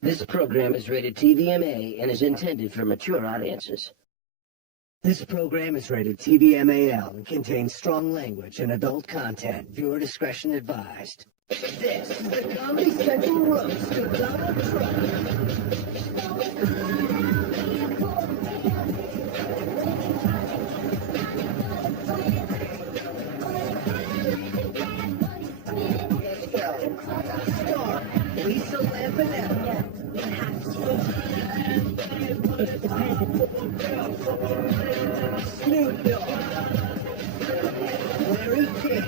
This program is rated TVMA and is intended for mature audiences. This program is rated TVMAL and contains strong language and adult content. Viewer discretion advised. This is the Comedy Central roast of Donald Trump. Lisa Lampanelli. Snoop Dogg. Larry King.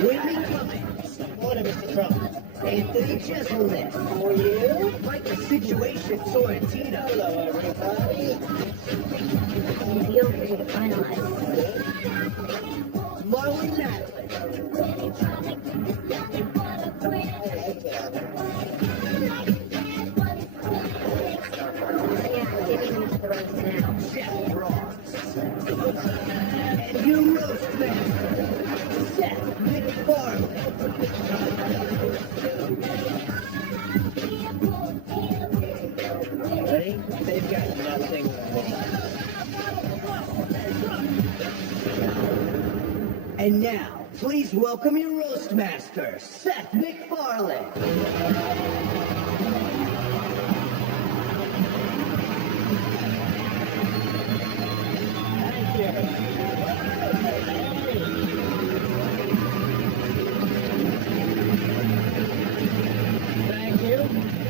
Whitney Cummings. Morning, Mr. Trump. Anthony Jeselnik. How are you? Like the Situation Sorrentino. Hello, everybody. The deal for you to finalize. Marley Matlin. Seth Ross. And you roast master, Seth MacFarlane. Ready? They've got nothing And now, please welcome your roast master, Seth MacFarlane.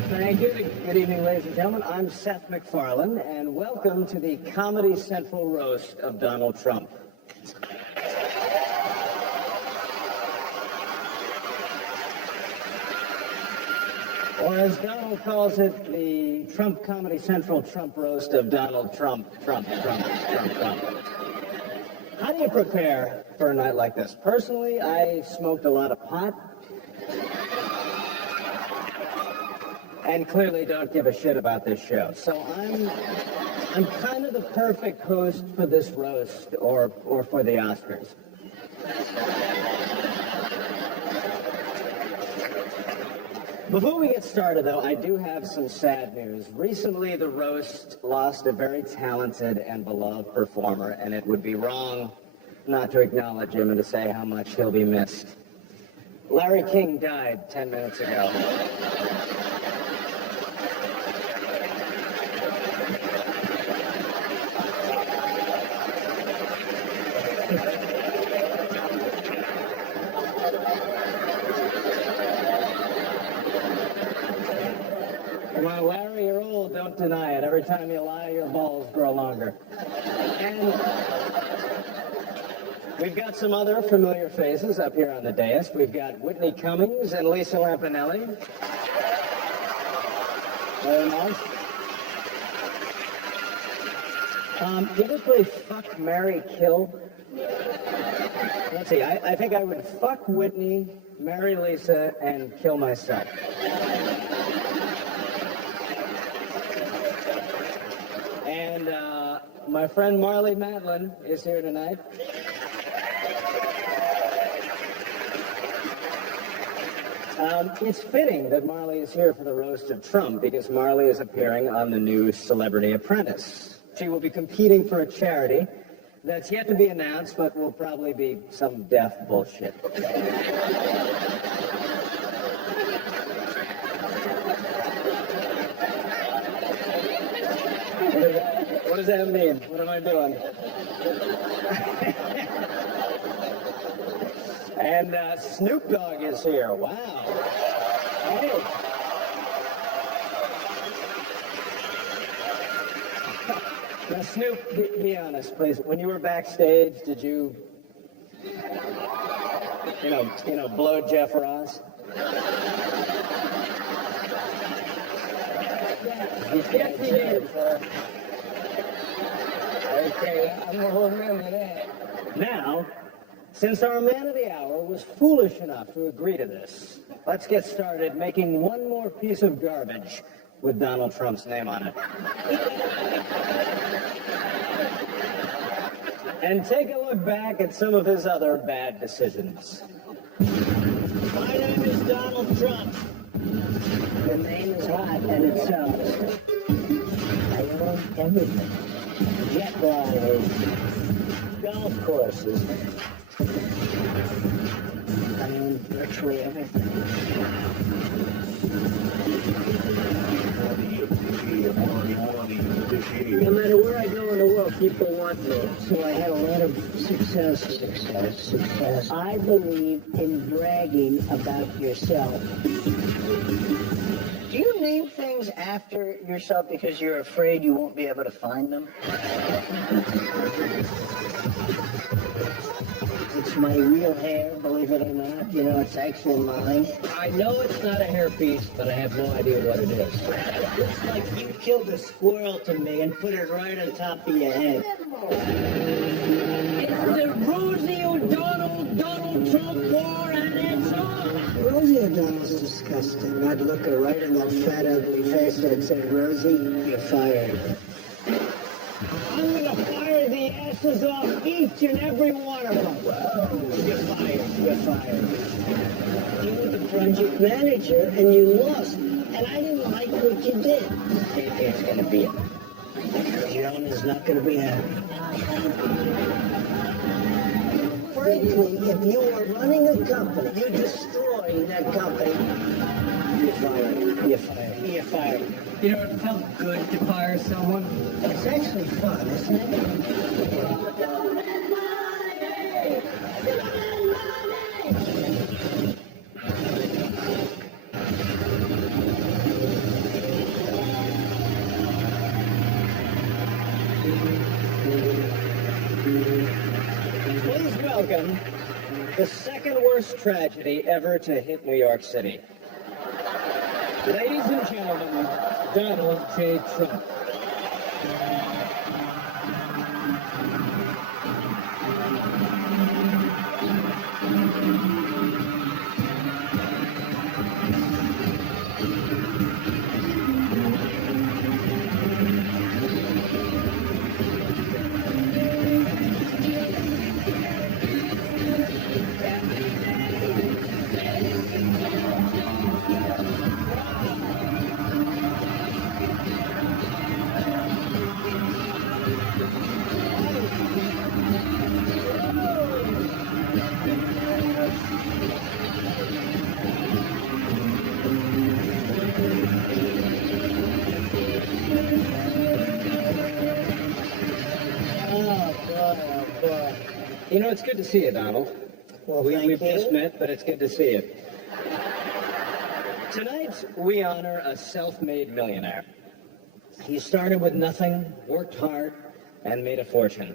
Thank you. Good evening, ladies and gentlemen. I'm Seth MacFarlane, and welcome to the Comedy Central roast of Donald Trump. Or as Donald calls it, the Trump Comedy Central Trump roast of Donald Trump. How do you prepare for a night like this? Personally, I smoked a lot of pot. And clearly don't give a shit about this show. So I'm kind of the perfect host for this roast or for the Oscars. Before we get started, though, I do have some sad news. Recently, the roast lost a very talented and beloved performer, and it would be wrong not to acknowledge him and to say how much he'll be missed. Larry King died 10 minutes ago. Come on, Larry, you're old. Don't deny it. Every time you lie, your balls grow longer. And we've got some other familiar faces up here on the dais. We've got Whitney Cummings and Lisa Lampanelli. Very nice. You ever play Fuck, Marry, Kill? Let's see, I think I would fuck Whitney, marry Lisa, and kill myself. And my friend Marley Matlin is here tonight. It's fitting that Marley is here for the roast of Trump because Marley is appearing on the new Celebrity Apprentice. She will be competing for a charity that's yet to be announced, but will probably be some deaf bullshit. What does that mean? What am I doing? And Snoop Dogg is here. Wow. Hey. Now, Snoop, be honest, please. When you were backstage, did you blow Jeff Ross? Yes, he did. Okay, I'm gonna remember that. Now, since our man of the hour was foolish enough to agree to this, let's get started making one more piece of garbage with Donald Trump's name on it. And take a look back at some of his other bad decisions. My name is Donald Trump. The name is hot and it sells. I own everything. Jet gliders, golf courses. I own virtually everything. No matter where I go in the world, people want me. So I had a lot of success. I believe in bragging about yourself. Do you name things after yourself because you're afraid you won't be able to find them? It's my real hair, believe it or not. You know, it's actually mine. I know it's not a hairpiece, but I have no idea what it is. It's like you killed a squirrel to me and put it right on top of your head. It's the Rosie O'Donnell Donald Trump war, and it's on. Rosie O'Donnell's disgusting. I'd look her right in that fat, ugly face and I'd say, Rosie, you're fired. I'm gonna fire the asses off each and every one of them. You're fired. You were the project manager and you lost. And I didn't like what you did. It's gonna be it. Joan is not gonna be happy. Frankly, if you were running a company, you destroyed that company. You're fired. You know, it felt good to fire someone. It's actually fun, isn't it? Please welcome the second worst tragedy ever to hit New York City. Ladies and gentlemen, Donald J. Trump. You know, it's good to see you, Donald. Well, We've thank just you. met, but it's good to see you. Tonight, we honor a self-made millionaire. He started with nothing, worked hard, and made a fortune.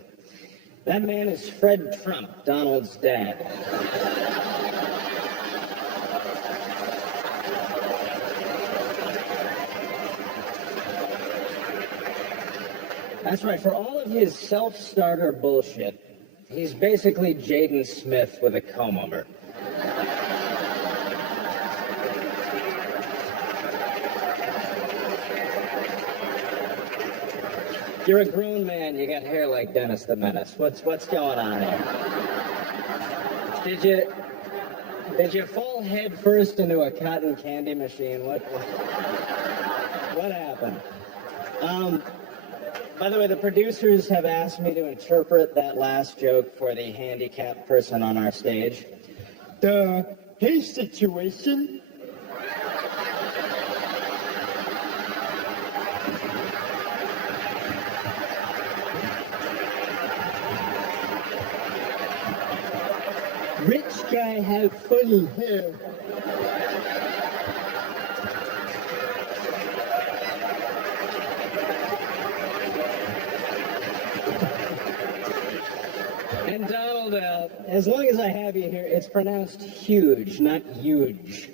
That man is Fred Trump, Donald's dad. That's right, for all of his self-starter bullshit, he's basically Jaden Smith with a comb-over. You're a grown man, you got hair like Dennis the Menace. What's going on here? Did you fall head first into a cotton candy machine? What happened? By the way, the producers have asked me to interpret that last joke for the handicapped person on our stage. His situation. Rich guy have funny hair. And Donald, as long as I have you here, it's pronounced huge, not huge.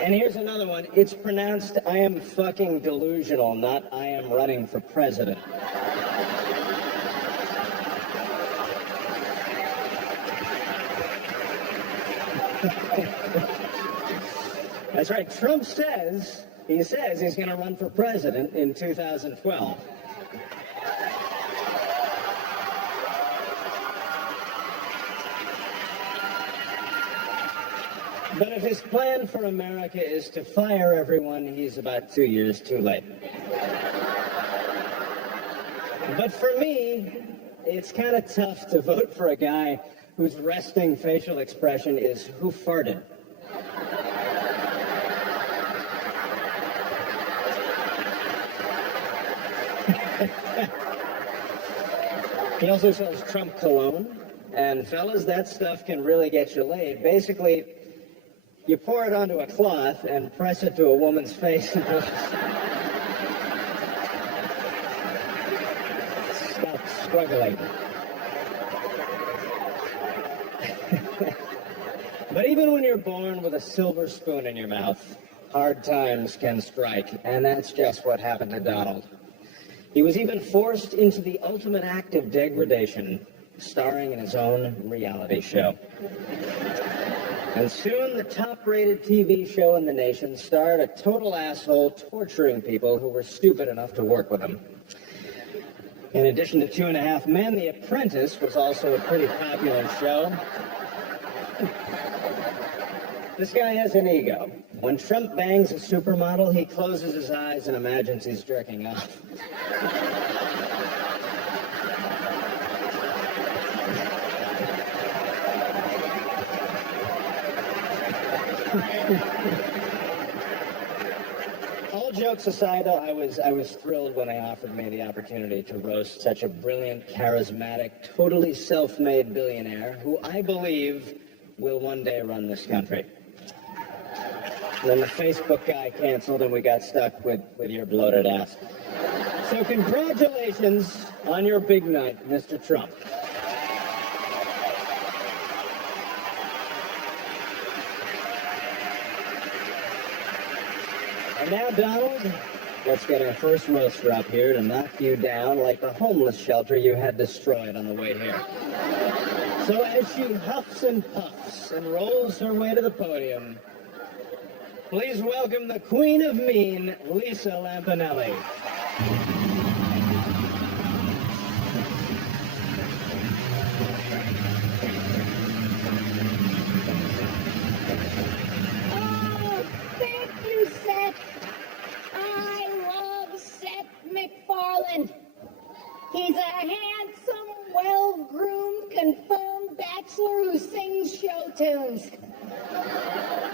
And here's another one. It's pronounced I am fucking delusional, not I am running for president. That's right. Trump says he's going to run for president in 2012. But if his plan for America is to fire everyone, he's about 2 years too late. But for me, it's kind of tough to vote for a guy whose resting facial expression is "who farted." He also sells Trump cologne, and fellas, that stuff can really get you laid. Basically, you pour it onto a cloth and press it to a woman's face and stop struggling. But even when you're born with a silver spoon in your mouth, hard times can strike, and that's just what happened to Donald. He was even forced into the ultimate act of degradation, starring in his own reality show. And soon the top-rated TV show in the nation starred a total asshole torturing people who were stupid enough to work with him. In addition to 2.5 Men, The Apprentice was also a pretty popular show. This guy has an ego. When Trump bangs a supermodel, he closes his eyes and imagines he's jerking off. All jokes aside, though, I was thrilled when they offered me the opportunity to roast such a brilliant, charismatic, totally self-made billionaire who I believe will one day run this country. And then the Facebook guy canceled and we got stuck with your bloated ass. So congratulations on your big night, Mr. Trump. And now, Donald, let's get our first roaster up here to knock you down like the homeless shelter you had destroyed on the way here. So as she huffs and puffs and rolls her way to the podium, please welcome the Queen of Mean, Lisa Lampanelli. Oh, thank you, Seth. I love Seth MacFarlane. He's a handsome, well-groomed, confirmed bachelor who sings show tunes.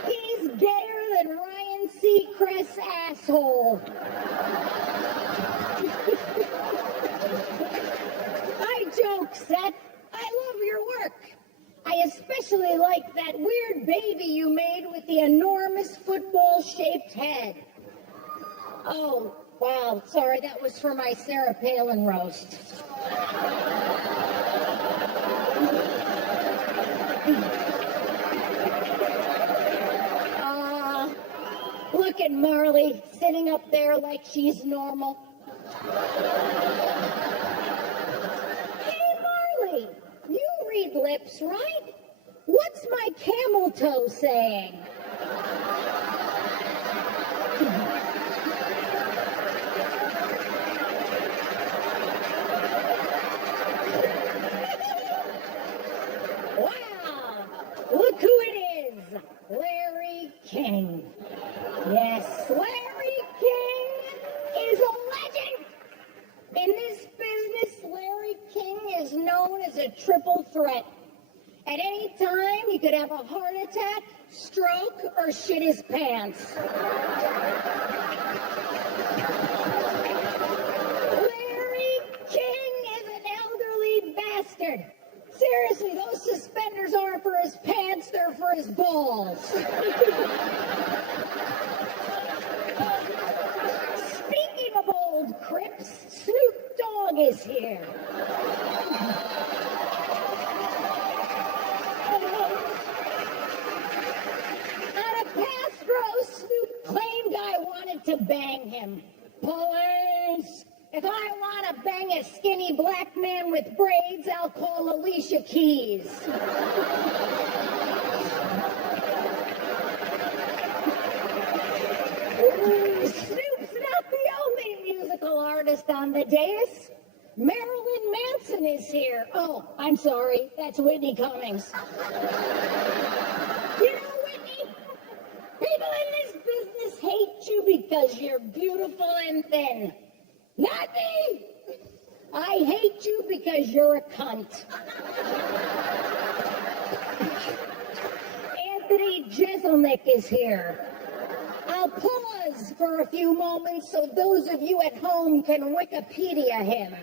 He's gayer than Ryan Seacrest's asshole. I joke, Seth. I love your work. I especially like that weird baby you made with the enormous football-shaped head. Oh, wow, sorry, that was for my Sarah Palin roast. Look at Marley sitting up there like she's normal. Hey, Marley, you read lips, right? What's my camel toe saying? Wow, look who it is, Larry King. Yes, Larry King is a legend. In this business, Larry King is known as a triple threat. At any time, he could have a heart attack, stroke, or shit his pants. Larry King is an elderly bastard. Seriously, those suspenders aren't for his pants, they're for his balls. Speaking of old Crips, Snoop Dogg is here. At a past roast, Snoop claimed I wanted to bang him. Police! If I want to bang a skinny black man with braids, I'll call Alicia Keys. Snoop's not the only musical artist on the dais. Marilyn Manson is here. Oh, I'm sorry. That's Whitney Cummings. You know Whitney? because you're beautiful and thin. Not me! I hate you because you're a cunt. Anthony Jeselnik is here. I'll pause for a few moments so those of you at home can Wikipedia him.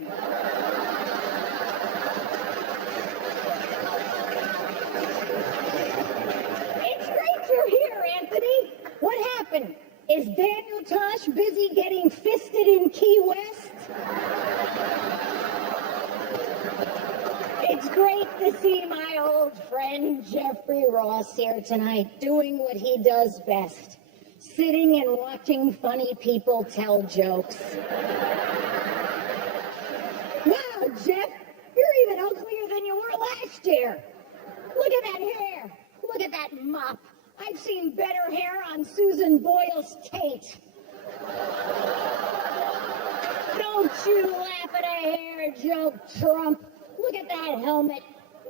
It's great you're here, Anthony. What happened? Is Daniel Tosh busy getting fisted in Key West? It's great to see my old friend Jeffrey Ross here tonight doing what he does best, sitting and watching funny people tell jokes. Wow, Jeff, you're even uglier than you were last year. Look at that hair. Look at that mop. I've seen better hair on Susan Boyle's Tate. Don't you laugh at a hair joke, Trump. Look at that helmet.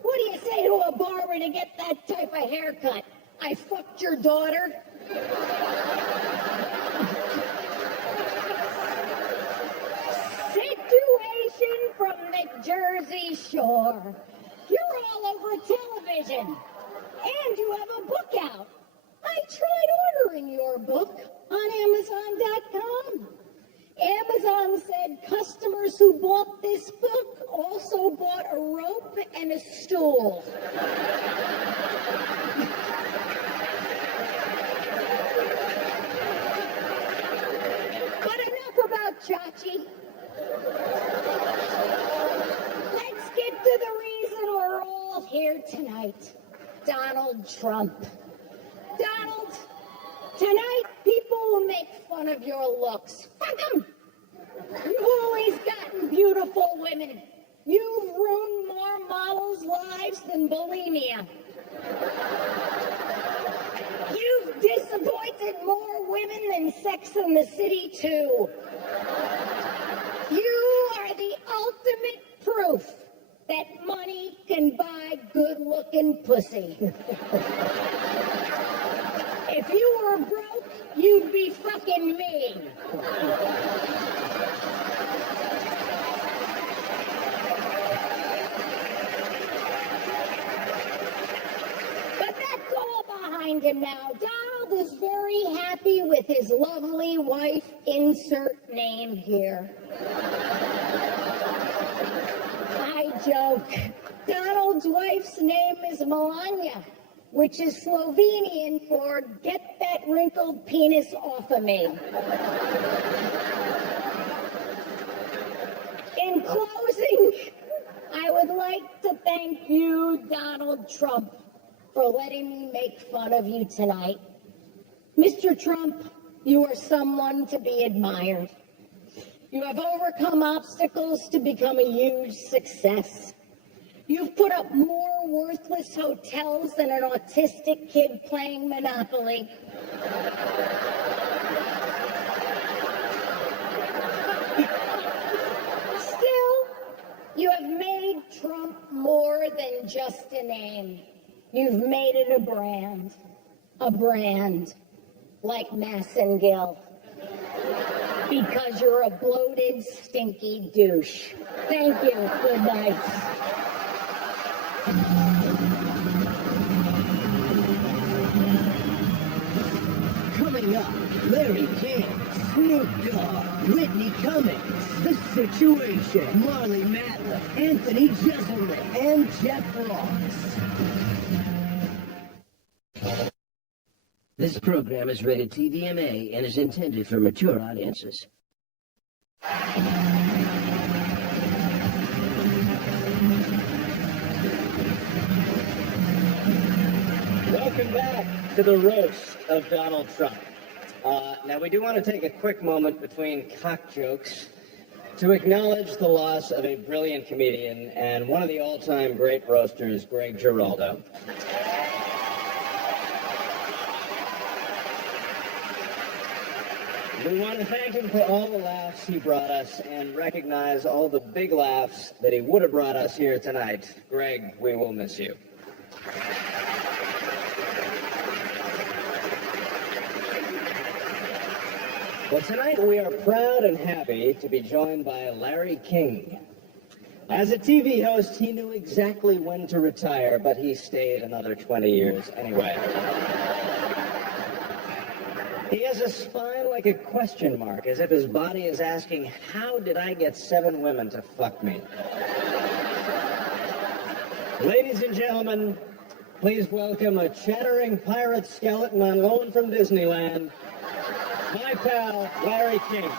What do you say to a barber to get that type of haircut? I fucked your daughter? Situation from the Jersey Shore. You're all over television. And you have a book out. I tried ordering your book on Amazon.com. Amazon said customers who bought this book also bought a rope and a stool. But enough about Chachi. Let's get to the reason we're all here tonight. Donald Trump. Donald, tonight people will make fun of your looks. Fuck 'em! You've always gotten beautiful women. You've ruined more models' lives than bulimia. You've disappointed more women than Sex and the City 2. You are the ultimate proof that money can buy good-looking pussy. If you were broke, you'd be fucking me. But that's all behind him now. Donald is very happy with his lovely wife, insert name here. I joke. Donald's wife's name is Melania, which is Slovenian for get that wrinkled penis off of me. In closing, I would like to thank you, Donald Trump, for letting me make fun of you tonight. Mr. Trump, you are someone to be admired. You have overcome obstacles to become a huge success. You've put up more worthless hotels than an autistic kid playing Monopoly. Still, you have made Trump more than just a name. You've made it a brand like Massengill. Because you're a bloated, stinky douche. Thank you. Good night. Coming up, Larry King, Snoop Dogg, Whitney Cummings, The Situation, Marley Matlin, Anthony Jeselnik, and Jeff Ross. This program is rated TVMA and is intended for mature audiences. Welcome back to the roast of Donald Trump. Now, we do want to take a quick moment between cock jokes to acknowledge the loss of a brilliant comedian and one of the all-time great roasters, Greg Giraldo. We want to thank him for all the laughs he brought us and recognize all the big laughs that he would have brought us here tonight. Greg, we will miss you. Well, tonight we are proud and happy to be joined by Larry King. As a TV host, he knew exactly when to retire, but he stayed another 20 years anyway. He has a spine like a question mark, as if his body is asking, how did I get 7 women to fuck me? Ladies and gentlemen, please welcome a chattering pirate skeleton on loan from Disneyland, my pal, Larry King.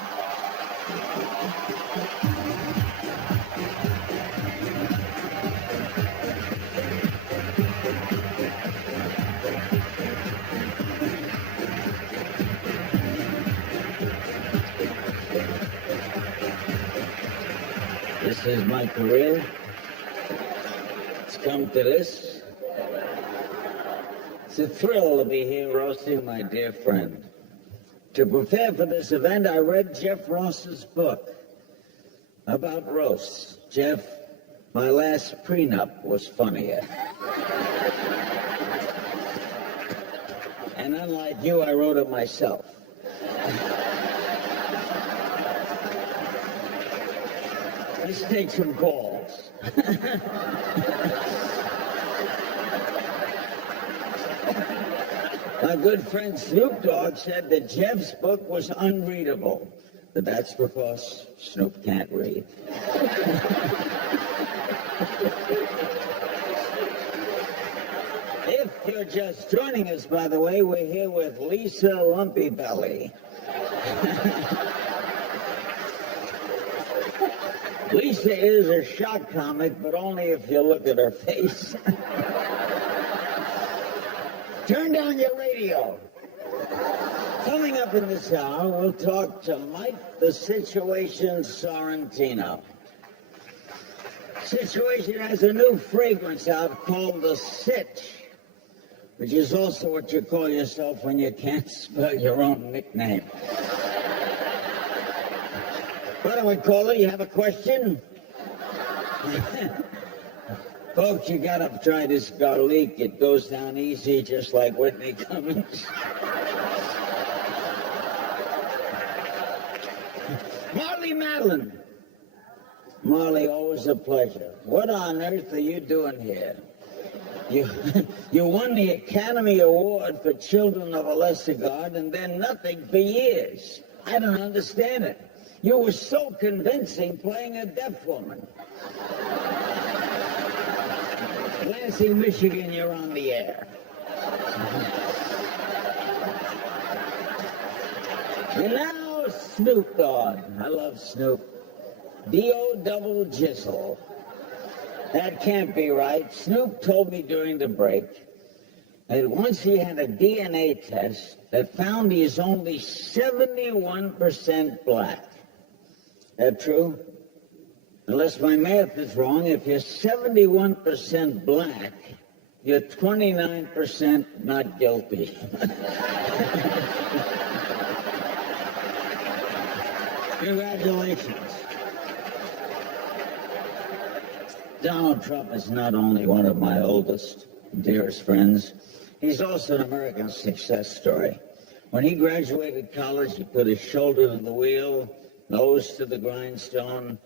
This is my career. It's come to this. It's a thrill to be here roasting my dear friend. To prepare for this event, I read Jeff Ross's book about roasts. Jeff, my last prenup was funnier. And unlike you, I wrote it myself. Let's take some calls. My good friend Snoop Dogg said that Jeff's book was unreadable, but that's because Snoop can't read. If you're just joining us, by the way, we're here with Lisa Lumpy Belly. Lisa is a shock comic, but only if you look at her face. Turn down your radio. Coming up in this hour, we'll talk to Mike the Situation Sorrentino. Situation has a new fragrance out called the Sitch, which is also what you call yourself when you can't spell your own nickname. What do we call it? You have a question? Folks, you gotta try this garlic. It goes down easy, just like Whitney Cummings. Marley Madeline. Marley, always a pleasure. What on earth are you doing here? You won the Academy Award for Children of a Lesser God and then nothing for years. I don't understand it. You were so convincing playing a deaf woman. Lansing, Michigan, you're on the air. And now Snoop Dogg. I love Snoop. D-O-double jizzle. That can't be right. Snoop told me during the break that once he had a DNA test that found he is only 71% black. That true? Unless my math is wrong, if you're 71% black, you're 29% not guilty. Congratulations. Donald Trump is not only one of my oldest, dearest friends, he's also an American success story. When he graduated college, he put his shoulder to the wheel, nose to the grindstone,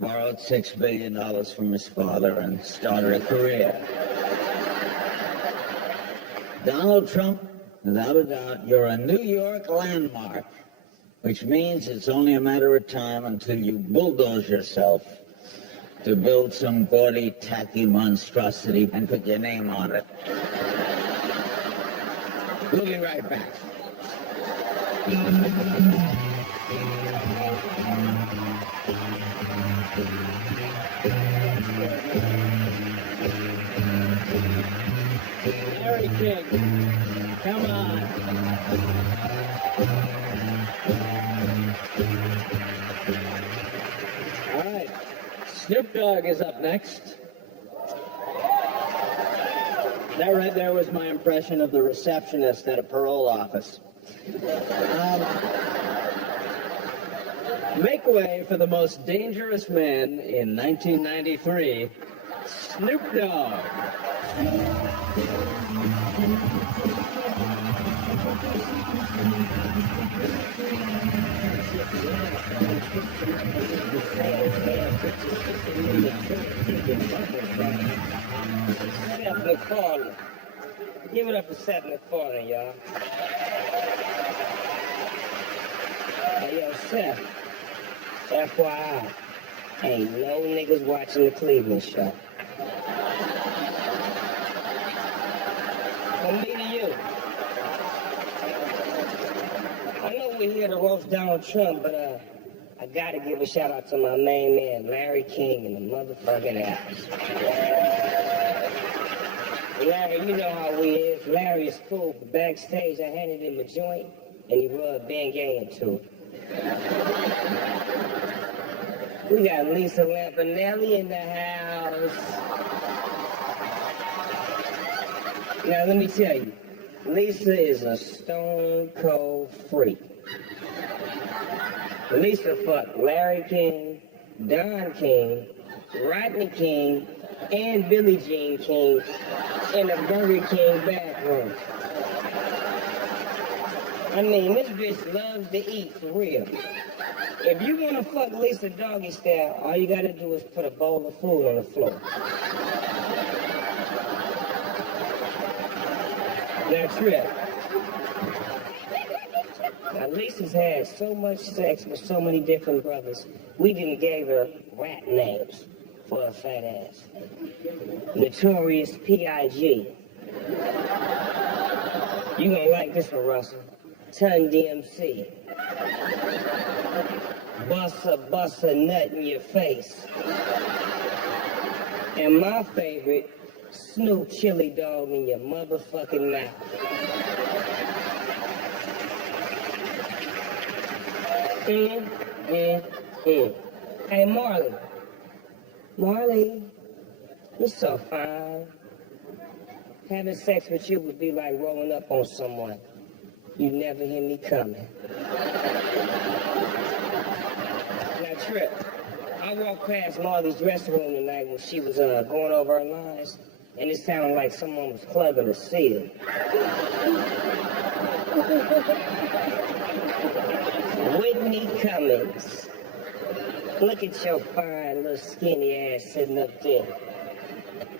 borrowed $6 billion from his father, and started a career. Donald Trump, without a doubt, you're a New York landmark, which means it's only a matter of time until you bulldoze yourself to build some gaudy, tacky monstrosity and put your name on it. We'll be right back. Larry King, come on. All right, Snoop Dogg is up next. That right there was my impression of the receptionist at a parole office. Make way for the most dangerous man in 1993, Snoop Dogg. Seth MacFarlane. Give it up for Seth MacFarlane, y'all. Hey, yo, Seth. FYI, ain't no niggas watching the Cleveland show. From me to you. I know we're here to roast Donald Trump, but I gotta give a shout out to my main man, Larry King, and the motherfucking Apples. Larry, you know how we is. Larry is cool, but backstage I handed him a joint, and he rubbed Bengay into it. We got Lisa Lampanelli in the house. Now, let me tell you, Lisa is a stone cold freak. Lisa fucked Larry King, Don King, Rodney King, and Billie Jean King in a Burger King bathroom. I mean, this bitch loves to eat, for real. If you want to fuck Lisa doggy style, all you gotta do is put a bowl of food on the floor. Now, Trip. Now, Lisa's had so much sex with so many different brothers, we didn't gave her rat names for her fat ass. Notorious P.I.G. You gonna like this one, Russell. Ton DMC. Bust a nut in your face. And my favorite, Snoop chili dog in your motherfucking mouth. Hey, Marley. Marley, you're so fine. Having sex with you would be like rolling up on someone. You never hear me coming. Now, Trip, I walked past Marley's dressing room tonight when she was going over her lines, and it sounded like someone was plugging a seal. Whitney Cummings. Look at your fine little skinny ass sitting up there.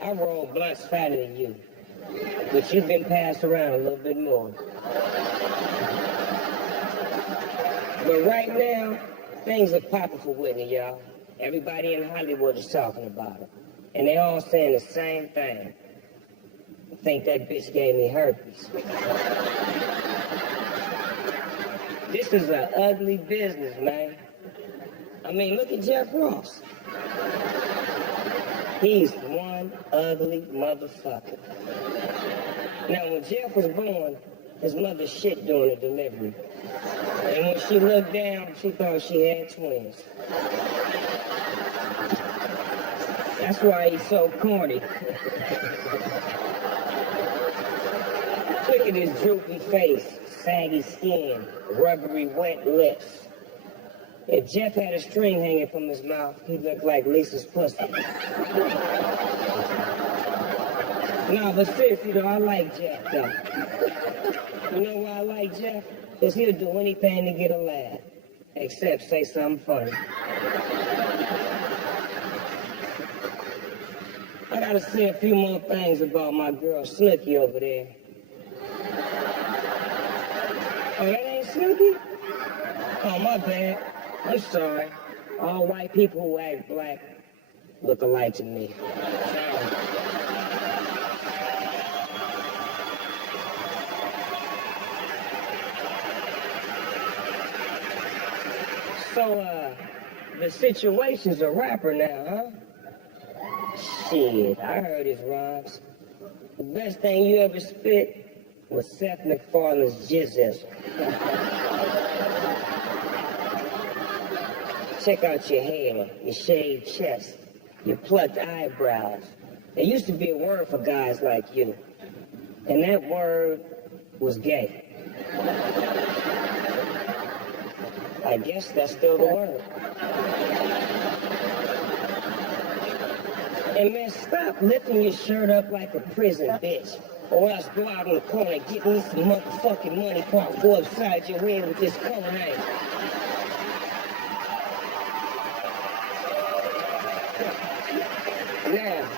I roll blunts fatter than you, but you've been passed around a little bit more. But right now, things are popping for Whitney, y'all. Everybody in Hollywood is talking about it. And they all saying the same thing. I think that bitch gave me herpes. This is an ugly business, man. I mean, look at Jeff Ross. He's one ugly motherfucker. Now, when Jeff was born, his mother shit during the delivery. And when she looked down, she thought she had twins. That's why he's so corny. Look at his droopy face, saggy skin, rubbery wet lips. If Jeff had a string hanging from his mouth, he'd look like Lisa's pussy. No, but seriously though, I like Jeff though. You know why I like Jeff? Because he'll do anything to get a laugh, except say something funny. I gotta say a few more things about my girl Snooki over there. Oh, that ain't Snooki? Oh, my bad. I'm sorry. All white people who act black look alike to me. So, the situation's a rapper now, huh? Shit, I heard his rhymes. The best thing you ever spit was Seth MacFarlane's jizzes. Check out your hair, your shaved chest, your plucked eyebrows. There used to be a word for guys like you, and that word was gay. I guess that's still the word. And man, stop lifting your shirt up like a prison bitch. or else go out in the corner and get me some motherfucking money before I go upside your head with this color knife. Now,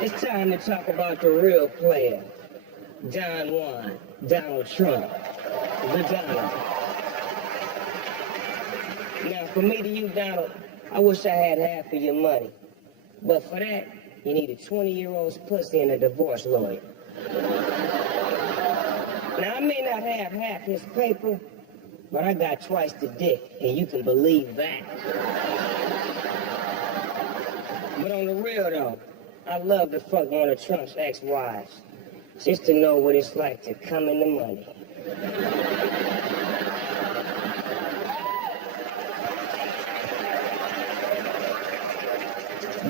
it's time to talk about the real player, Don Juan, Donald Trump, the Donald. Now, for me to you, Donald, I wish I had half of your money. But for that, you need a 20-year-old's pussy and a divorce lawyer. Now, I may not have half his paper, but I got twice the dick, and you can believe that. But on the real, though, I love to fuck one of Trump's ex-wives, just to know what it's like to come in the money.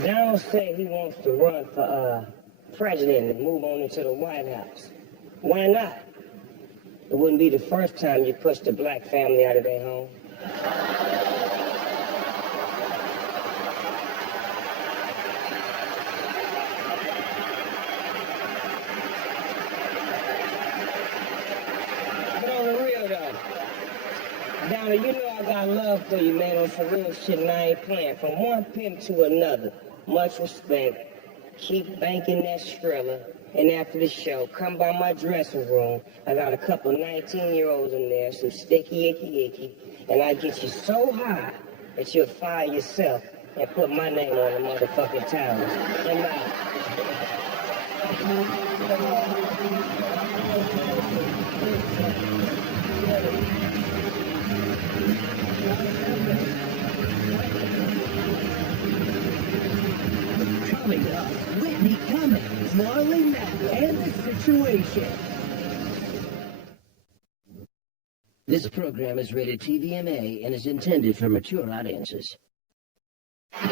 Donald said he wants to run for president and move on into the White House. Why not? It wouldn't be the first time you pushed a black family out of their home. But on the real though, Donald, you know I got love for you, man, on some real shit, and I ain't playing. From one pimp to another, much respect. Keep banking that Skrilla, and after the show, come by my dressing room. I got a couple 19-year-olds in there, some sticky, icky, and I get you so high that you'll fire yourself and put my name on the motherfucking towels. And Coming up, Whitney Cummings, Marley Matlin, and The Situation. This program is rated TVMA and is intended for mature audiences. Our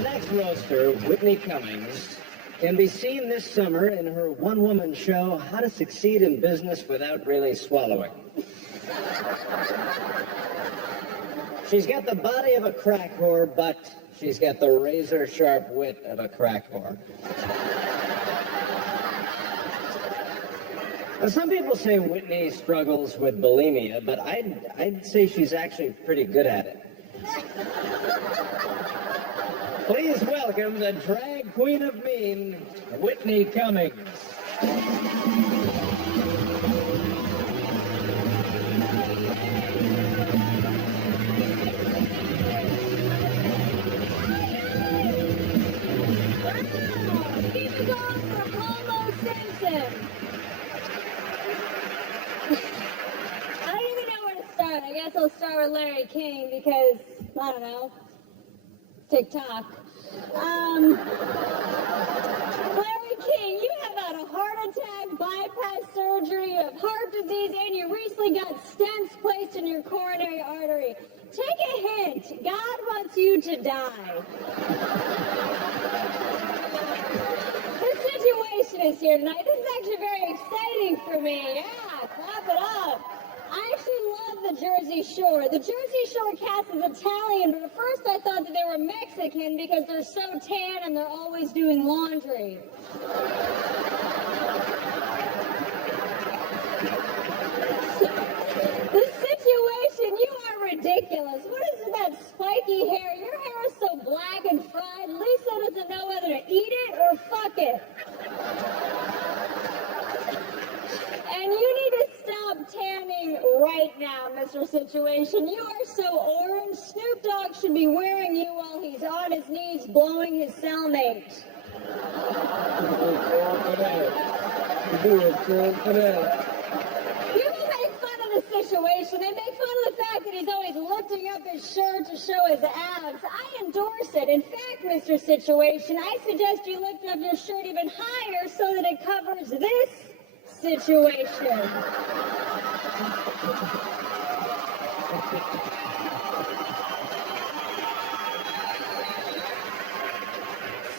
next roaster, Whitney Cummings, can be seen this summer in her one-woman show, How to Succeed in Business Without Really Swallowing. She's got the body of a crack whore, but she's got the razor-sharp wit of a crack whore. Now, some people say Whitney struggles with bulimia, but I'd say she's actually pretty good at it. Please welcome the drag queen of mean, Whitney Cummings. I guess I'll start with Larry King because, I don't know, TikTok. Larry King, you have had a heart attack, bypass surgery, you have heart disease, and you recently got stents placed in your coronary artery. Take a hint. God wants you to die. The situation is here tonight. This is actually very exciting for me. Yeah, clap it up. I actually love the Jersey Shore. The Jersey Shore cast is Italian, but at first I thought that they were Mexican because they're so tan and they're always doing laundry. The situation, you are ridiculous. What is that spiky hair? Your hair is so black and fried. Lisa doesn't know whether to eat it or fuck it. And you need to stop tanning right now, Mr. Situation. You are so orange. Snoop Dogg should be wearing you while he's on his knees blowing his cellmate. People make fun of the situation. They make fun of the fact that he's always lifting up his shirt to show his abs. I endorse it. In fact, Mr. Situation, I suggest you lift up your shirt even higher so that it covers this situation.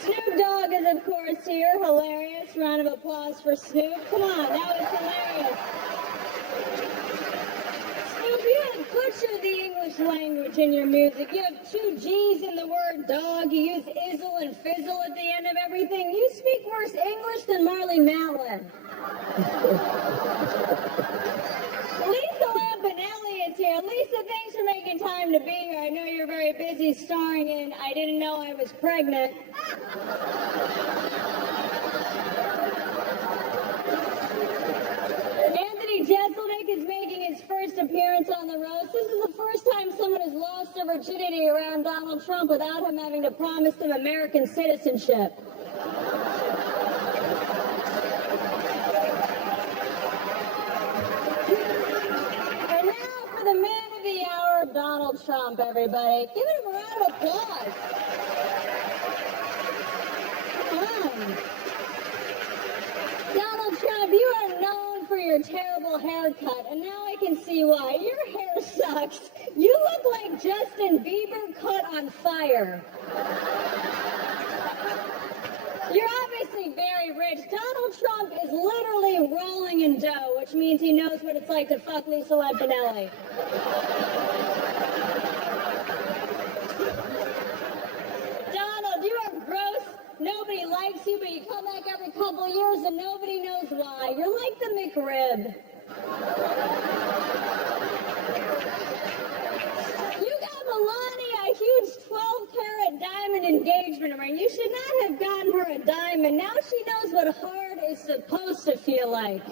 Snoop Dogg is, of course, here. Hilarious. Round of applause for Snoop. Come on, that was hilarious. Snoop, you butcher the English language in your music. You have 2 G's in the word dog. You use izzle and fizzle at the end of everything. You speak worse English than Marley Matlin. Lisa Lampanelli is here. Lisa, thanks for making time to be here. I know you're very busy starring in I Didn't Know I Was Pregnant. Anthony Jeselnik is making his first appearance on the roast. This is the first time someone has lost their virginity around Donald Trump without him having to promise them American citizenship. And now for the man of the hour, Donald Trump, everybody. Give him a round of applause. Donald Trump, you are known for your terrible haircut, and now I can see why. Your hair sucks. You look like Justin Bieber caught on fire. You're obviously very rich. Donald Trump is literally rolling in dough, which means he knows what it's like to fuck Lisa Lampanelli. Donald, you are gross. Nobody likes you, but you come back every couple years and nobody knows why. You're like the McRib. You got Melania a huge 12-carat diamond engagement ring. You should not have gotten her a diamond. Now she knows what hard is supposed to feel like.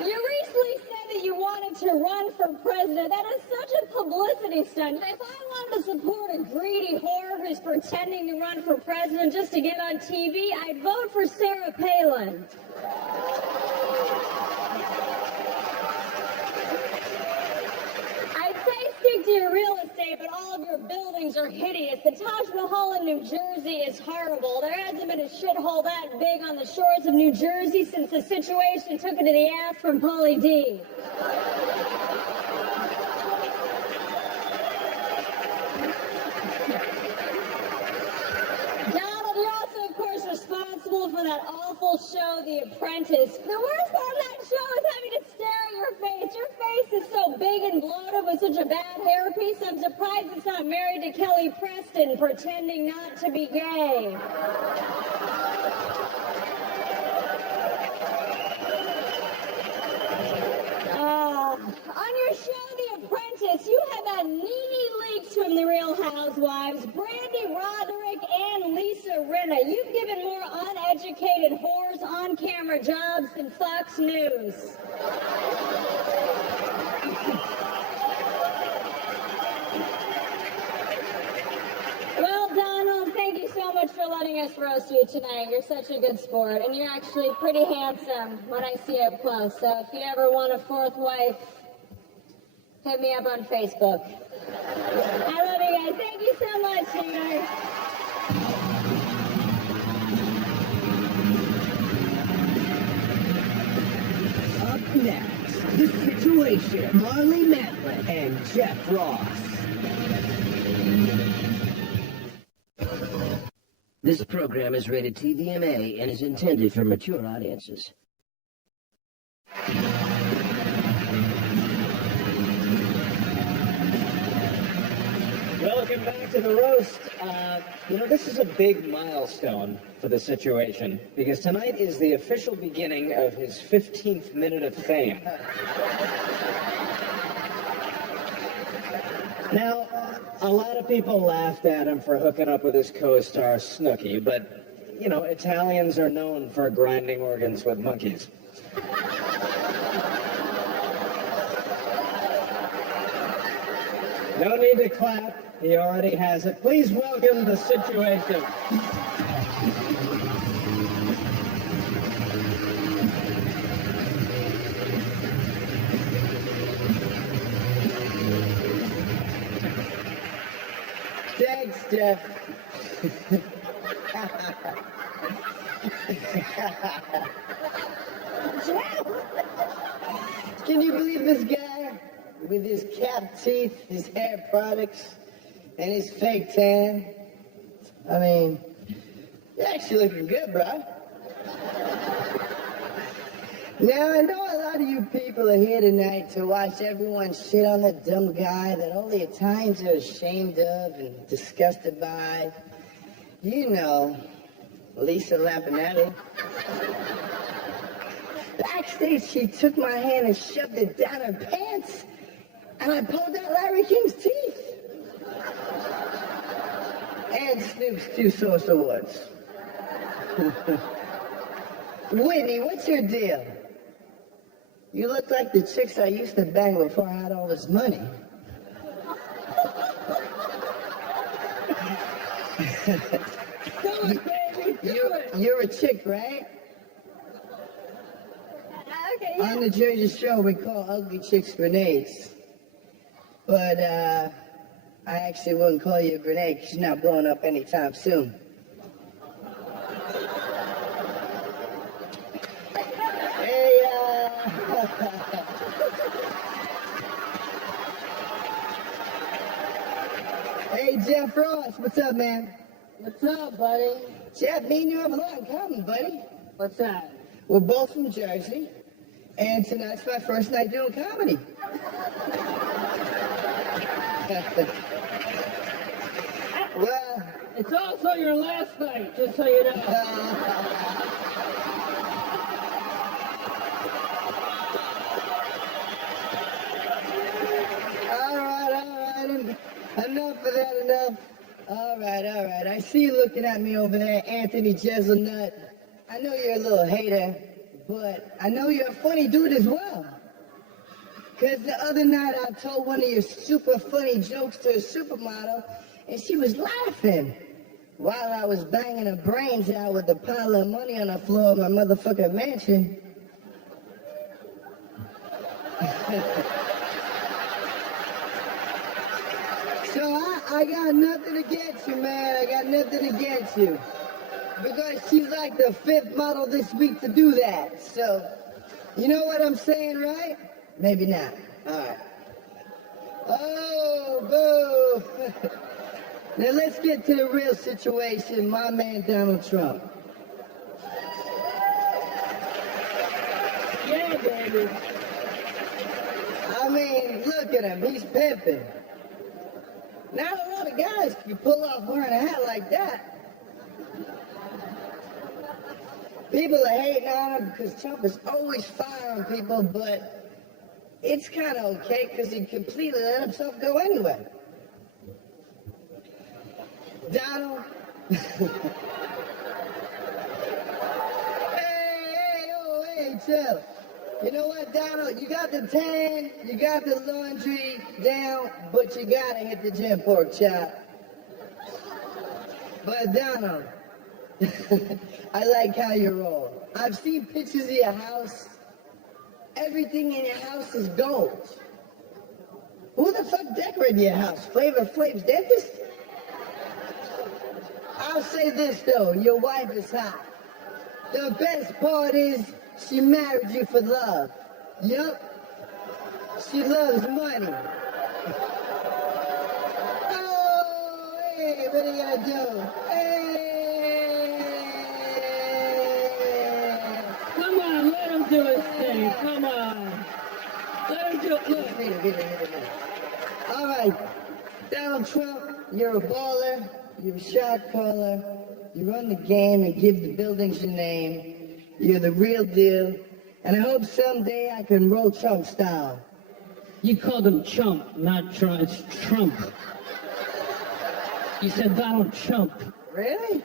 You recently said that you wanted to run for president. That is such a publicity stunt. If I wanted to support a greedy whore who's pretending to run for president just to get on TV, I'd vote for Sarah Palin. I'd say stick to your real estate, but all of your buildings are hideous. The Taj Mahal in New Jersey is horrible. There hasn't been a shithole that big on the shores of New Jersey since the situation took it to the ass from Pauly D. Donald, you're also, of course, responsible for that awful show, The Apprentice. The worst part of that show is having to stare at your face. Your face is so big and bloated with such a bad hairpiece, I'm surprised it's not married to Kelly Preston, pretending not to be gay. On your show, The Apprentice, you had that Nene Leakes from The Real Housewives, Brandy Roderick, and Lisa Rinna. You've given more uneducated whores on-camera jobs than Fox News. Well, Donald, thank you so much for letting us roast you tonight. You're such a good sport, and you're actually pretty handsome when I see you up close. So if you ever want a fourth wife, hit me up on Facebook. I love you guys. Thank you so much, Taylor. Up next, The Situation, Marley Matlin and Jeff Ross. This program is rated TVMA and is intended for mature audiences. Welcome back to the roast. This is a big milestone for The Situation because tonight is the official beginning of his 15th minute of fame. Now, a lot of people laughed at him for hooking up with his co-star Snooki, but, Italians are known for grinding organs with monkeys. No need to clap. He already has it. Please welcome The Situation. Thanks, Jeff. Can you believe this guy? With his capped teeth, his hair products, and his fake tan. I mean, You're actually looking good, bro. Now, I know a lot of you people are here tonight to watch everyone shit on the dumb guy that all the Italians are ashamed of and disgusted by. You know, Lisa Lampanelli. Backstage, she took my hand and shoved it down her pants, and I pulled out Larry King's teeth. And Snoop's 2 Source Awards. Whitney, what's your deal? You look like the chicks I used to bang before I had all this money. You're a chick, right? Okay, yeah. On the Jersey Shore, we call ugly chicks grenades. But, I actually wouldn't call you a grenade because you're not blowing up anytime soon. Hey, Hey, Jeff Ross, what's up, man? What's up, buddy? Jeff, me and you have a lot in common, buddy. What's that? We're both from Jersey, and tonight's my first night doing comedy. Well, It's also your last night, just so you know. all right. Enough of that, enough. All right. I see you looking at me over there, Anthony Jeselnut. I know you're a little hater, but I know you're a funny dude as well. Because the other night I told one of your super funny jokes to a supermodel, and she was laughing while I was banging her brains out with a pile of money on the floor of my motherfucking mansion. So I got nothing against you, man. I got nothing against you. Because she's like the 5th model this week to do that. So, you know what I'm saying, right? Maybe not. All right. Oh, boo. Now let's get to the real situation. My man, Donald Trump. Yeah, baby. I mean, look at him. He's pimping. Not a lot of guys can pull off wearing a hat like that. People are hating on him because Trump is always firing people, but it's kind of okay because he completely let himself go anyway. Donald. Hey, chill. You know what, Donald? You got the tan, you got the laundry down, but you gotta hit the gym, pork chop. But Donald, I like how you roll. I've seen pictures of your house. Everything in your house is gold. Who the fuck decorated your house? Flavor Flav's dentist? I'll say this though, your wife is hot. The best part is she married you for love. Yup. She loves money. Oh, hey, what are you gonna do? Hey! Come on, let him do his thing. Come on. Let him do it. Look. Hit him. All right, Donald Trump, you're a baller, you're a shot caller, you run the game and give the buildings your name. You're the real deal, and I hope someday I can roll Trump style. You called him Chump, not Trump. It's Trump. You said Donald Trump. Really?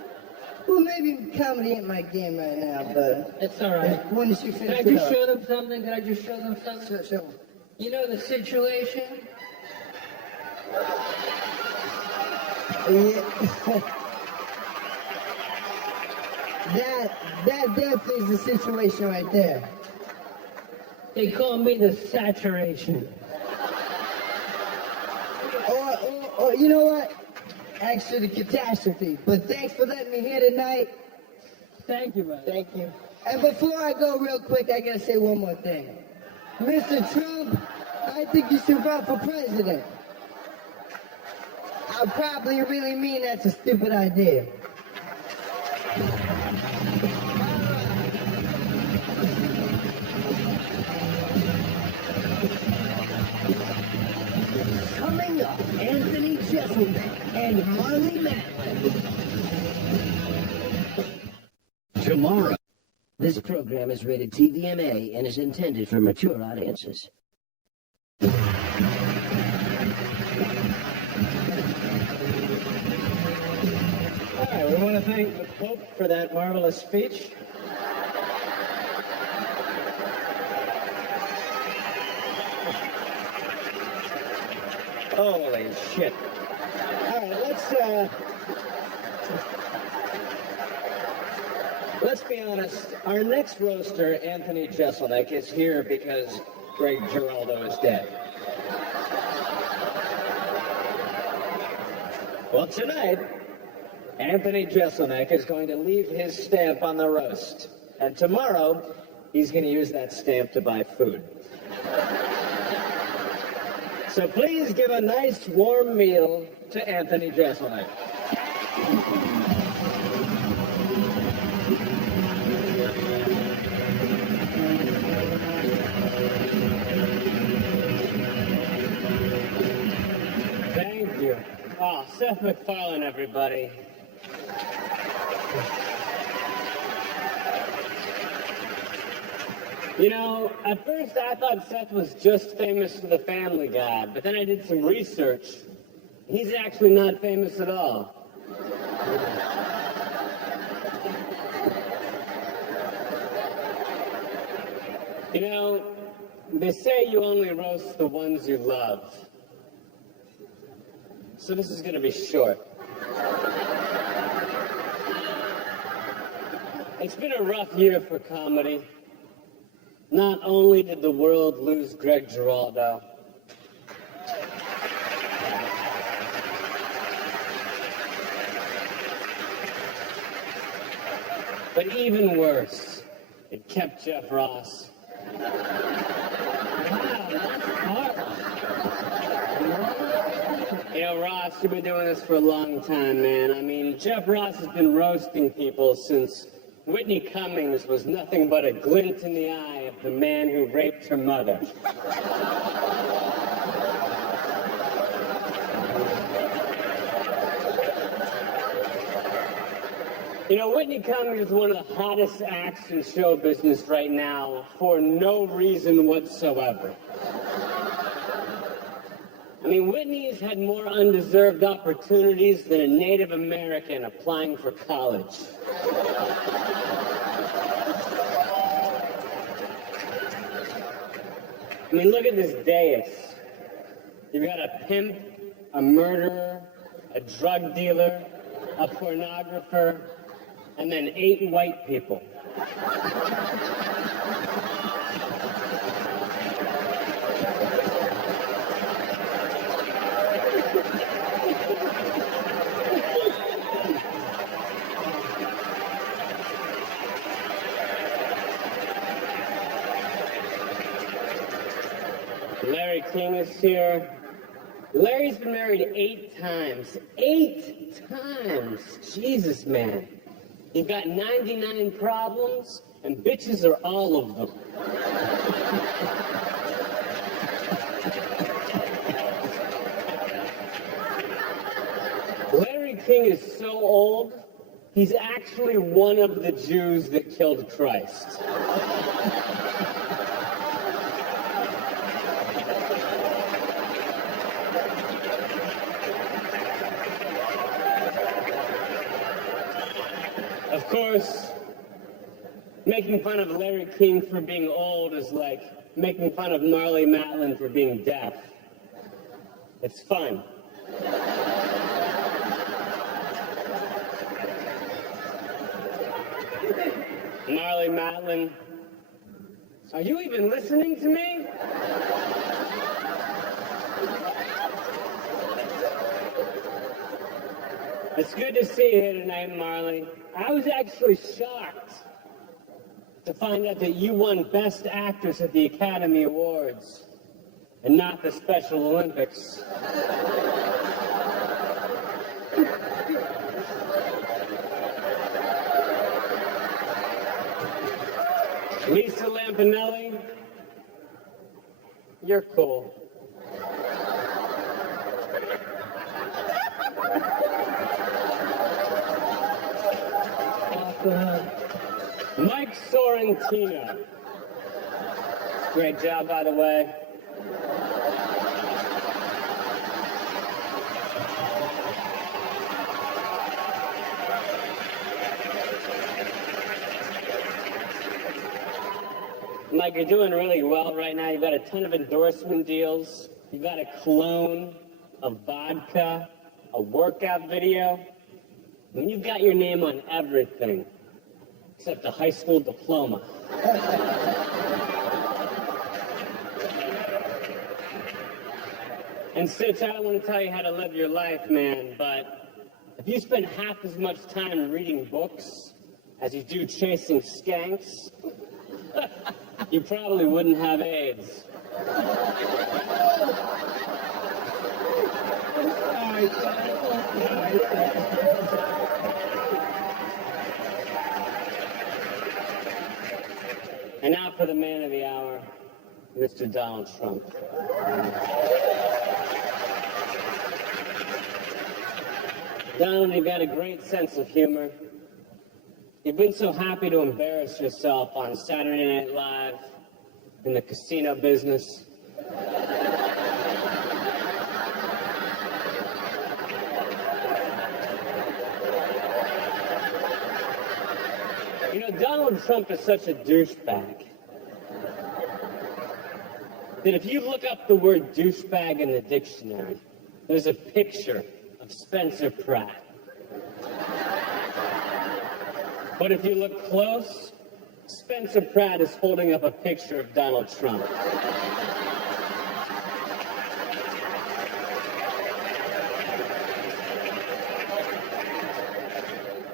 Well, maybe comedy ain't my game right now, but It's all right. when did you Can finish I it just up? show them something? Can I just show them something? Show. You know the situation? Yeah. That definitely is the situation right there. They call me the saturation. Or you know what? Actually, the catastrophe. But thanks for letting me here tonight. Thank you, brother. Thank you. And before I go real quick, I gotta say one more thing. Mr. Trump, I think you should run for president. I probably really mean that's a stupid idea. star Anthony Jeselnik and Marley Matlin. Tomorrow. This program is rated TVMA and is intended for mature audiences. All right, we want to thank the Pope for that marvelous speech. Holy shit. All right, let's be honest. Our next roaster, Anthony Jeselnik, is here because Greg Giraldo is dead. Well, tonight, Anthony Jeselnik is going to leave his stamp on the roast. And tomorrow, he's going to use that stamp to buy food. So please give a nice warm meal to Anthony Jeselnik. Thank you. Oh, Seth MacFarlane, everybody. You know, at first I thought Seth was just famous for the Family Guy, but then I did some research. He's actually not famous at all. You know, they say you only roast the ones you love. So this is going to be short. It's been a rough year for comedy. Not only did the world lose Greg Giraldo, but even worse, it kept Jeff Ross. You know, Ross, you've been doing this for a long time, man. I mean, Jeff Ross has been roasting people since Whitney Cummings was nothing but a glint in the eye of the man who raped her mother. You know, Whitney Cummings is one of the hottest acts in show business right now for no reason whatsoever. I mean, Whitney's had more undeserved opportunities than a Native American applying for college. I mean, look at this dais. You've got a pimp, a murderer, a drug dealer, a pornographer, and then 8 white people. Larry King is here. Larry's been married 8 times. 8 times! Jesus, man. He's got 99 problems, and bitches are all of them. Larry King is so old, he's actually one of the Jews that killed Christ. Of course, making fun of Larry King for being old is like making fun of Marley Matlin for being deaf. It's fun. Marley Matlin, are you even listening to me? It's good to see you here tonight, Marley. I was actually shocked to find out that you won Best Actress at the Academy Awards and not the Special Olympics. Lisa Lampanelli, you're cool. Mike Sorrentino. Great job, by the way. Mike, you're doing really well right now. You've got a ton of endorsement deals. You've got a clone, a vodka, a workout video. I mean, you've got your name on everything except a high school diploma. And Stitch, I don't want to tell you how to live your life, man, but if you spend half as much time reading books as you do chasing skanks, you probably wouldn't have AIDS. And now for the man of the hour, Mr. Donald Trump. Donald, you've got a great sense of humor. You've been so happy to embarrass yourself on Saturday Night Live, in the casino business. You know, Donald Trump is such a douchebag that if you look up the word douchebag in the dictionary, there's a picture of Spencer Pratt. But if you look close, Spencer Pratt is holding up a picture of Donald Trump.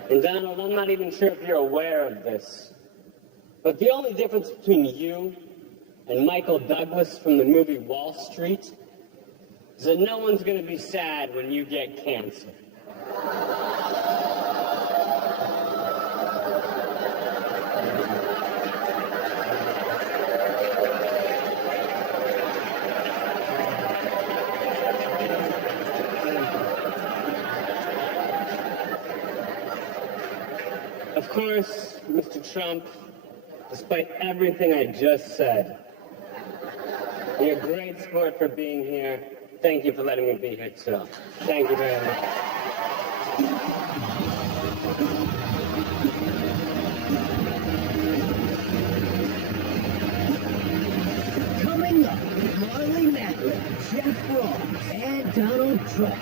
And Donald, I'm not even sure if you're aware of this, but the only difference between you and Michael Douglas from the movie Wall Street is that no one's going to be sad when you get cancer. Of course, Mr. Trump, despite everything I just said, you're a great sport for being here. Thank you for letting me be here, too. Thank you very much. Coming up, Marley Matlin, Jeff Ross, and Donald Trump.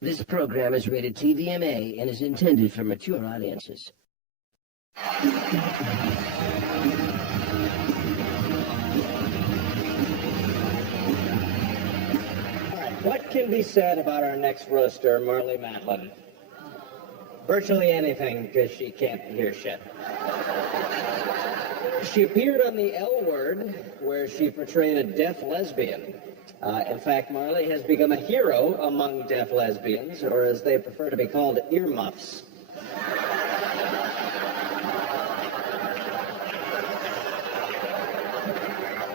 This program is rated TVMA and is intended for mature audiences. What can be said about our next roaster, Marley Matlin? Virtually anything, because she can't hear shit. She appeared on The L Word, where she portrayed a deaf lesbian. In fact, Marley has become a hero among deaf lesbians, or as they prefer to be called, earmuffs.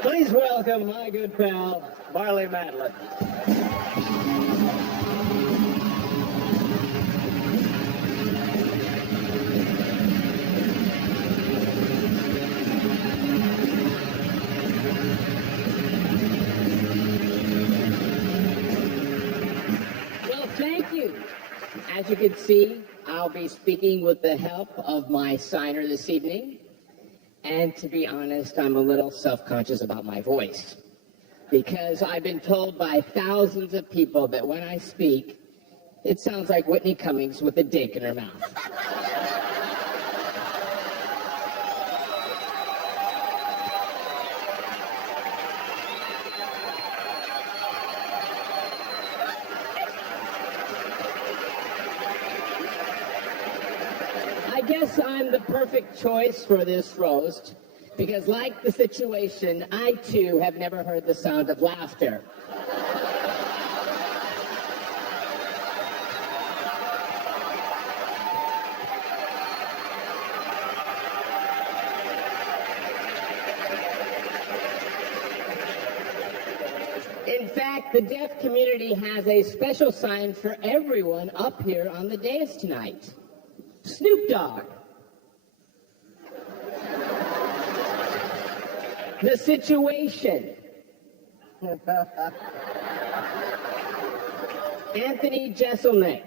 Please welcome my good pal, Marley Matlin. Well, thank you. As you can see, I'll be speaking with the help of my signer this evening. And to be honest, I'm a little self-conscious about my voice, because I've been told by thousands of people that when I speak, it sounds like Whitney Cummings with a dick in her mouth. I guess I'm the perfect choice for this roast, because like the situation, I too have never heard the sound of laughter. In fact, the deaf community has a special sign for everyone up here on the dais tonight. Snoop Dogg. The Situation. Anthony Jeselnik.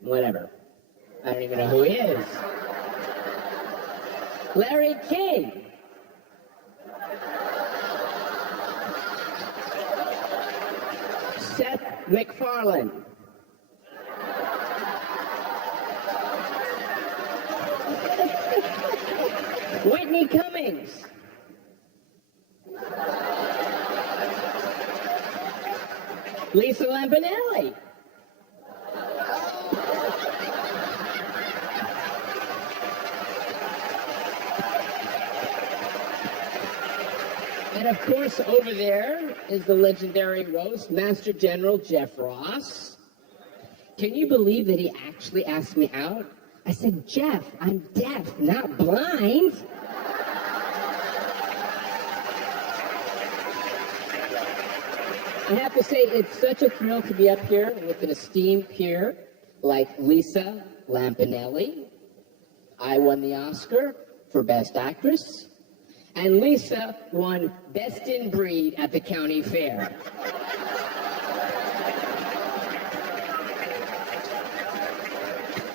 Whatever. I don't even know who he is. Larry King. Seth MacFarlane. Whitney Cummings. Lisa Lampanelli. And of course, over there is the legendary roast Master General Jeff Ross. Can you believe that he actually asked me out? I said, Jeff, I'm deaf, not blind. I have to say, it's such a thrill to be up here with an esteemed peer like Lisa Lampanelli. I won the Oscar for Best Actress, and Lisa won Best in Breed at the county fair.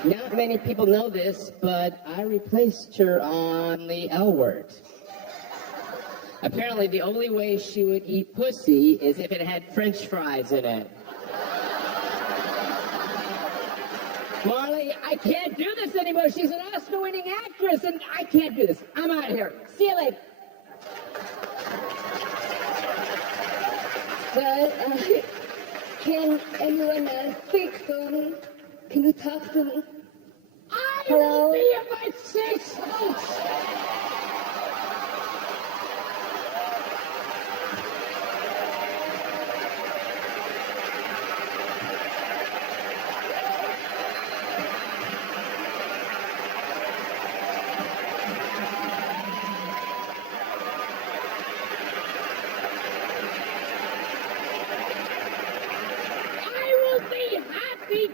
Not many people know this, but I replaced her on the L Word. Apparently, the only way she would eat pussy is if it had French fries in it. Marley, I can't do this anymore. She's an Oscar-winning actress, and I can't do this. I'm out of here. See you later. Well, can anyone speak to me? Can you talk to me? I Hello? will be about 6 months.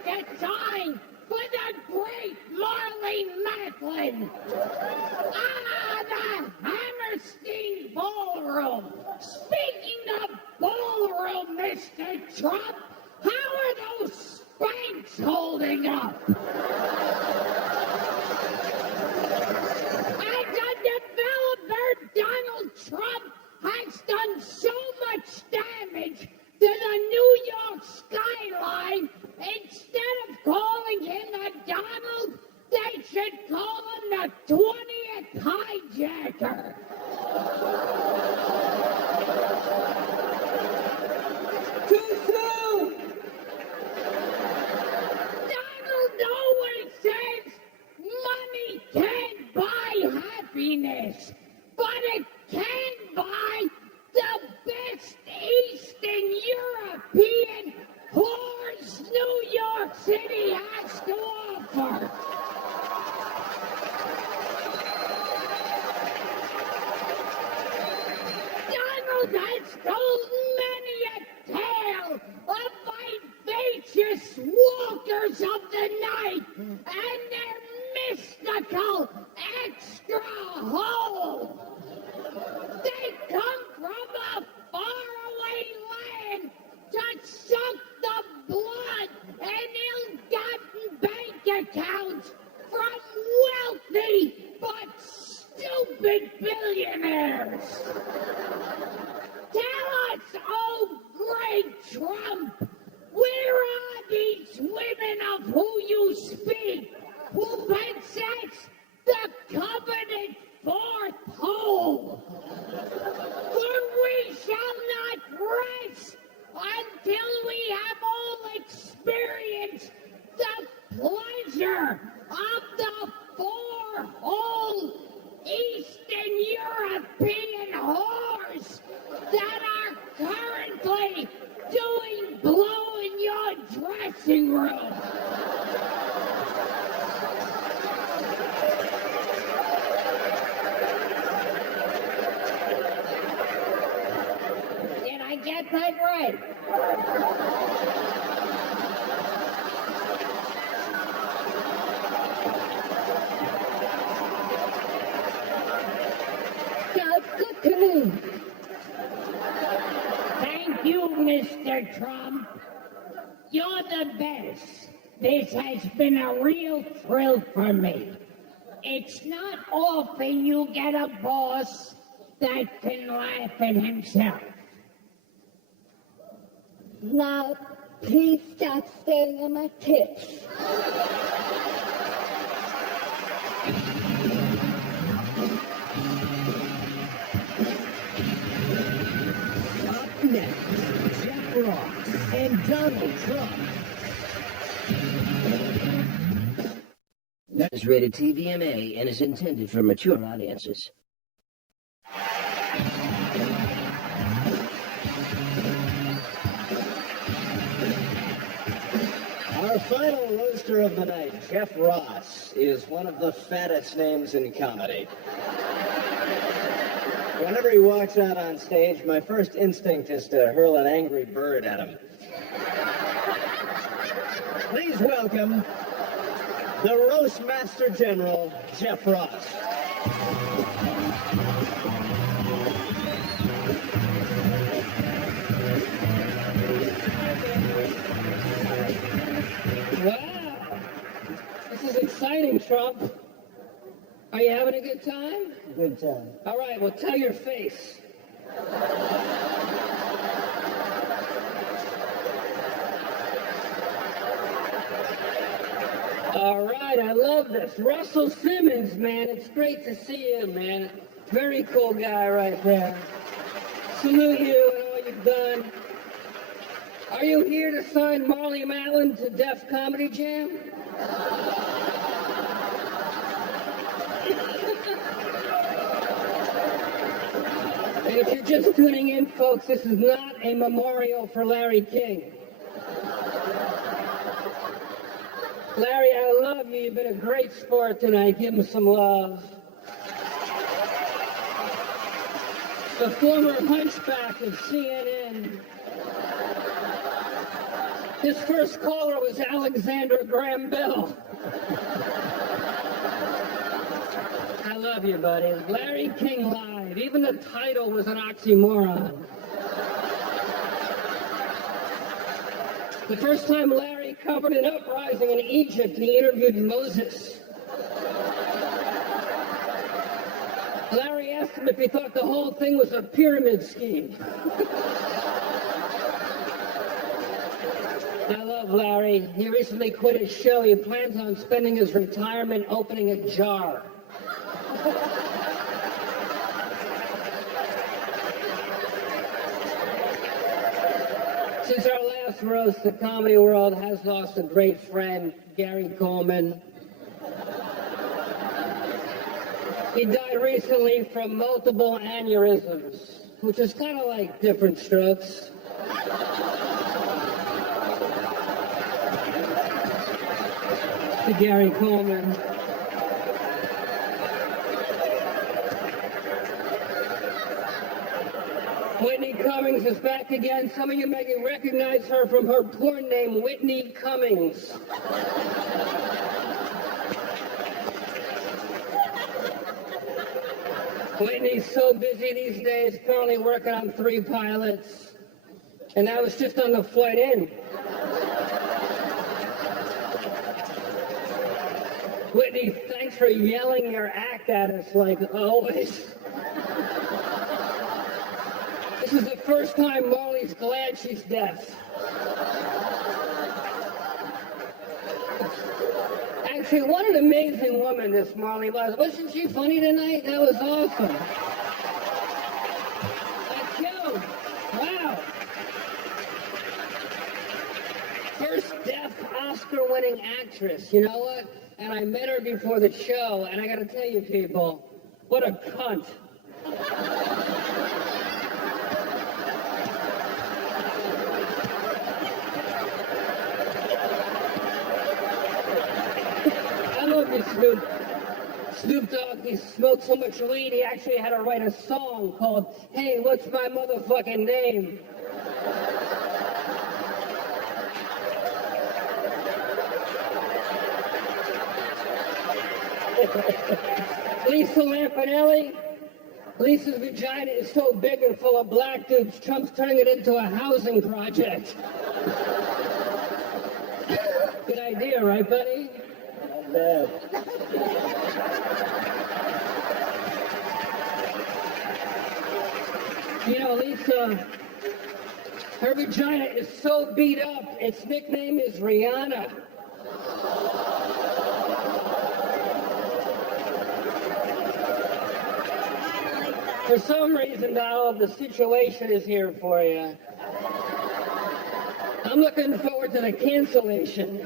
To sign for the great Marlene Matlin. The Hammerstein Ballroom. Speaking of ballroom, Mr. Trump, how are those Spanx holding up? And the developer, Donald Trump, has done so much damage to the New York skyline. Instead of calling him the Donald, they should call him the 20th hijacker. Too soon! Donald always says money can't buy happiness, but it can buy the best Eastern European whores New York City has to offer. Donald has told many a tale of vivacious walkers of the night and their mystical extra hole. They come from a faraway land to suck the blood and ill-gotten bank accounts from wealthy but stupid billionaires. Tell us, oh great Trump, where are these women of who you speak, who possess the coveted fourth hole? For we shall not rest until we have all experienced the pleasure of the four-hole Eastern European whores that are currently doing blow in your dressing room. get that right. Sounds good to me. Thank you, Mr. Trump. You're the best. This has been a real thrill for me. It's not often you get a boss that can laugh at himself. Now, please stop staring at my tits. Up next, Jeff Ross and Donald Trump. That is rated TVMA and is intended for mature audiences. Our final roaster of the night, Jeff Ross, is one of the fattest names in comedy. Whenever he walks out on stage, my first instinct is to hurl an angry bird at him. Please welcome the Roast Master General, Jeff Ross. Wow. This is exciting, Trump. Are you having a good time? Good time. All right, well, tell your face. All right, I love this. Russell Simmons, man, it's great to see you, man. Very cool guy right there. Salute you and all you've done. Are you here to sign Marley Matlin to Def Comedy Jam? And if you're just tuning in, folks, this is not a memorial for Larry King. Larry, I love you. You've been a great sport tonight. Give him some love. The former hunchback of CNN. His first caller was Alexander Graham Bell. I love you, buddy. Larry King Live. Even the title was an oxymoron. The first time Larry covered an uprising in Egypt, he interviewed Moses. Larry asked him if he thought the whole thing was a pyramid scheme. I love Larry. He recently quit his show. He plans on spending his retirement opening a jar. Since our last roast, the comedy world has lost a great friend, Gary Coleman. He died recently from multiple aneurysms, which is kind of like different strokes. To Gary Coleman. Whitney Cummings is back again. Some of you may recognize her from her porn name, Whitney Cummings. Whitney's so busy these days, currently working on 3 pilots. And that was just on the flight in. Whitney, thanks for yelling your act at us like always. This is the first time Marley's glad she's deaf. Actually, what an amazing woman this Marley was. Wasn't she funny tonight? That was awesome. That's you. Wow. First deaf Oscar-winning actress. You know what? And I met her before the show, and I gotta tell you people, what a cunt. I love you, Snoop. Snoop Dogg, he smoked so much weed, he actually had to write a song called, Hey, What's My Motherfucking Name? Lisa Lampanelli. Lisa's vagina is so big and full of black dudes, Trump's turning it into a housing project. Good idea, right, buddy? Not bad. You know, Lisa, her vagina is so beat up, its nickname is Rihanna. For some reason, Donald, the situation is here for you. I'm looking forward to the cancellation.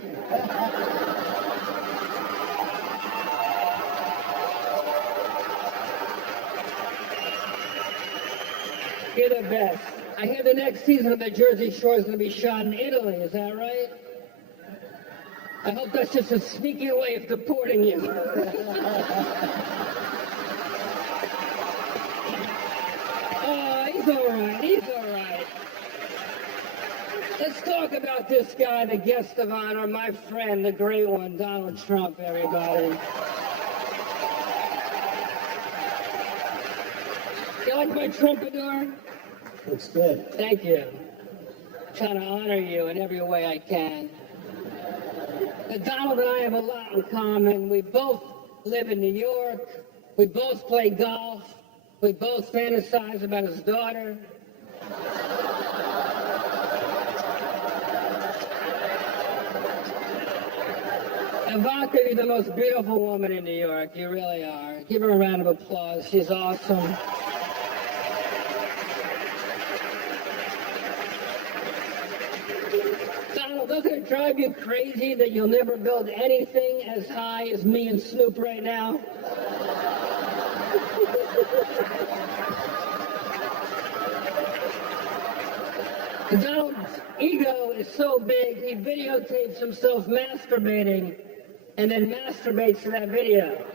You're the best. I hear the next season of the Jersey Shore is going to be shot in Italy. Is that right? I hope that's just a sneaky way of deporting you. He's all right. He's all right. Let's talk about this guy, the guest of honor, my friend, the great one, Donald Trump, everybody. You like my trumpeter? Looks good. Thank you. I'm trying to honor you in every way I can. Donald and I have a lot in common. We both live in New York. We both play golf. We both fantasize about his daughter. Ivanka, you're the most beautiful woman in New York. You really are. Give her a round of applause. She's awesome. Donald, doesn't it drive you crazy that you'll never build anything as high as me and Snoop right now? Donald's ego is so big, he videotapes himself masturbating and then masturbates to that video.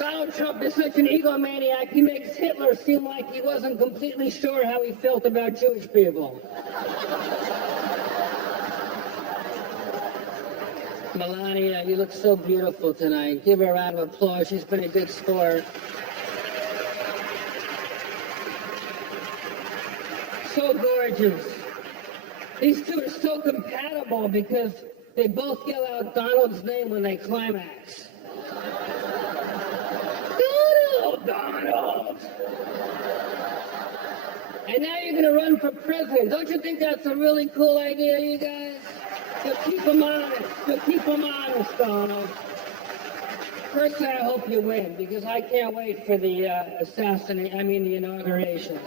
Donald Trump is such an egomaniac, he makes Hitler seem like he wasn't completely sure how he felt about Jewish people. Melania, you look so beautiful tonight. Give her a round of applause. She's been a good sport. So gorgeous. These two are so compatible because they both yell out Donald's name when they climax. Donald! Donald! And now you're going to run for president. Don't you think that's a really cool idea, you guys? You'll keep them honest. You'll keep them honest, Donald. Personally, I hope you win because I can't wait for the the inauguration.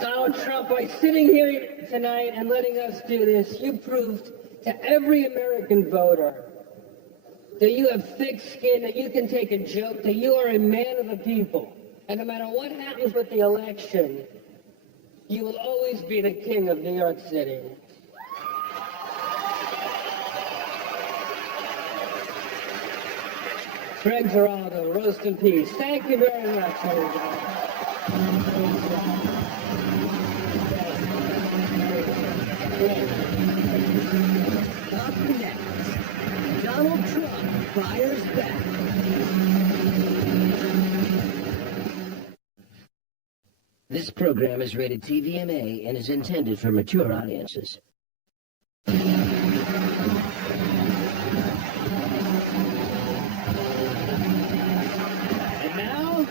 Donald Trump, by sitting here tonight and letting us do this, you proved to every American voter that you have thick skin, that you can take a joke, that you are a man of the people. And no matter what happens with the election, you will always be the king of New York City. Greg Giraldo, rest in peace. Thank you very much, everybody. Up next, Donald Trump fires back. This program is rated TVMA and is intended for mature audiences. And now,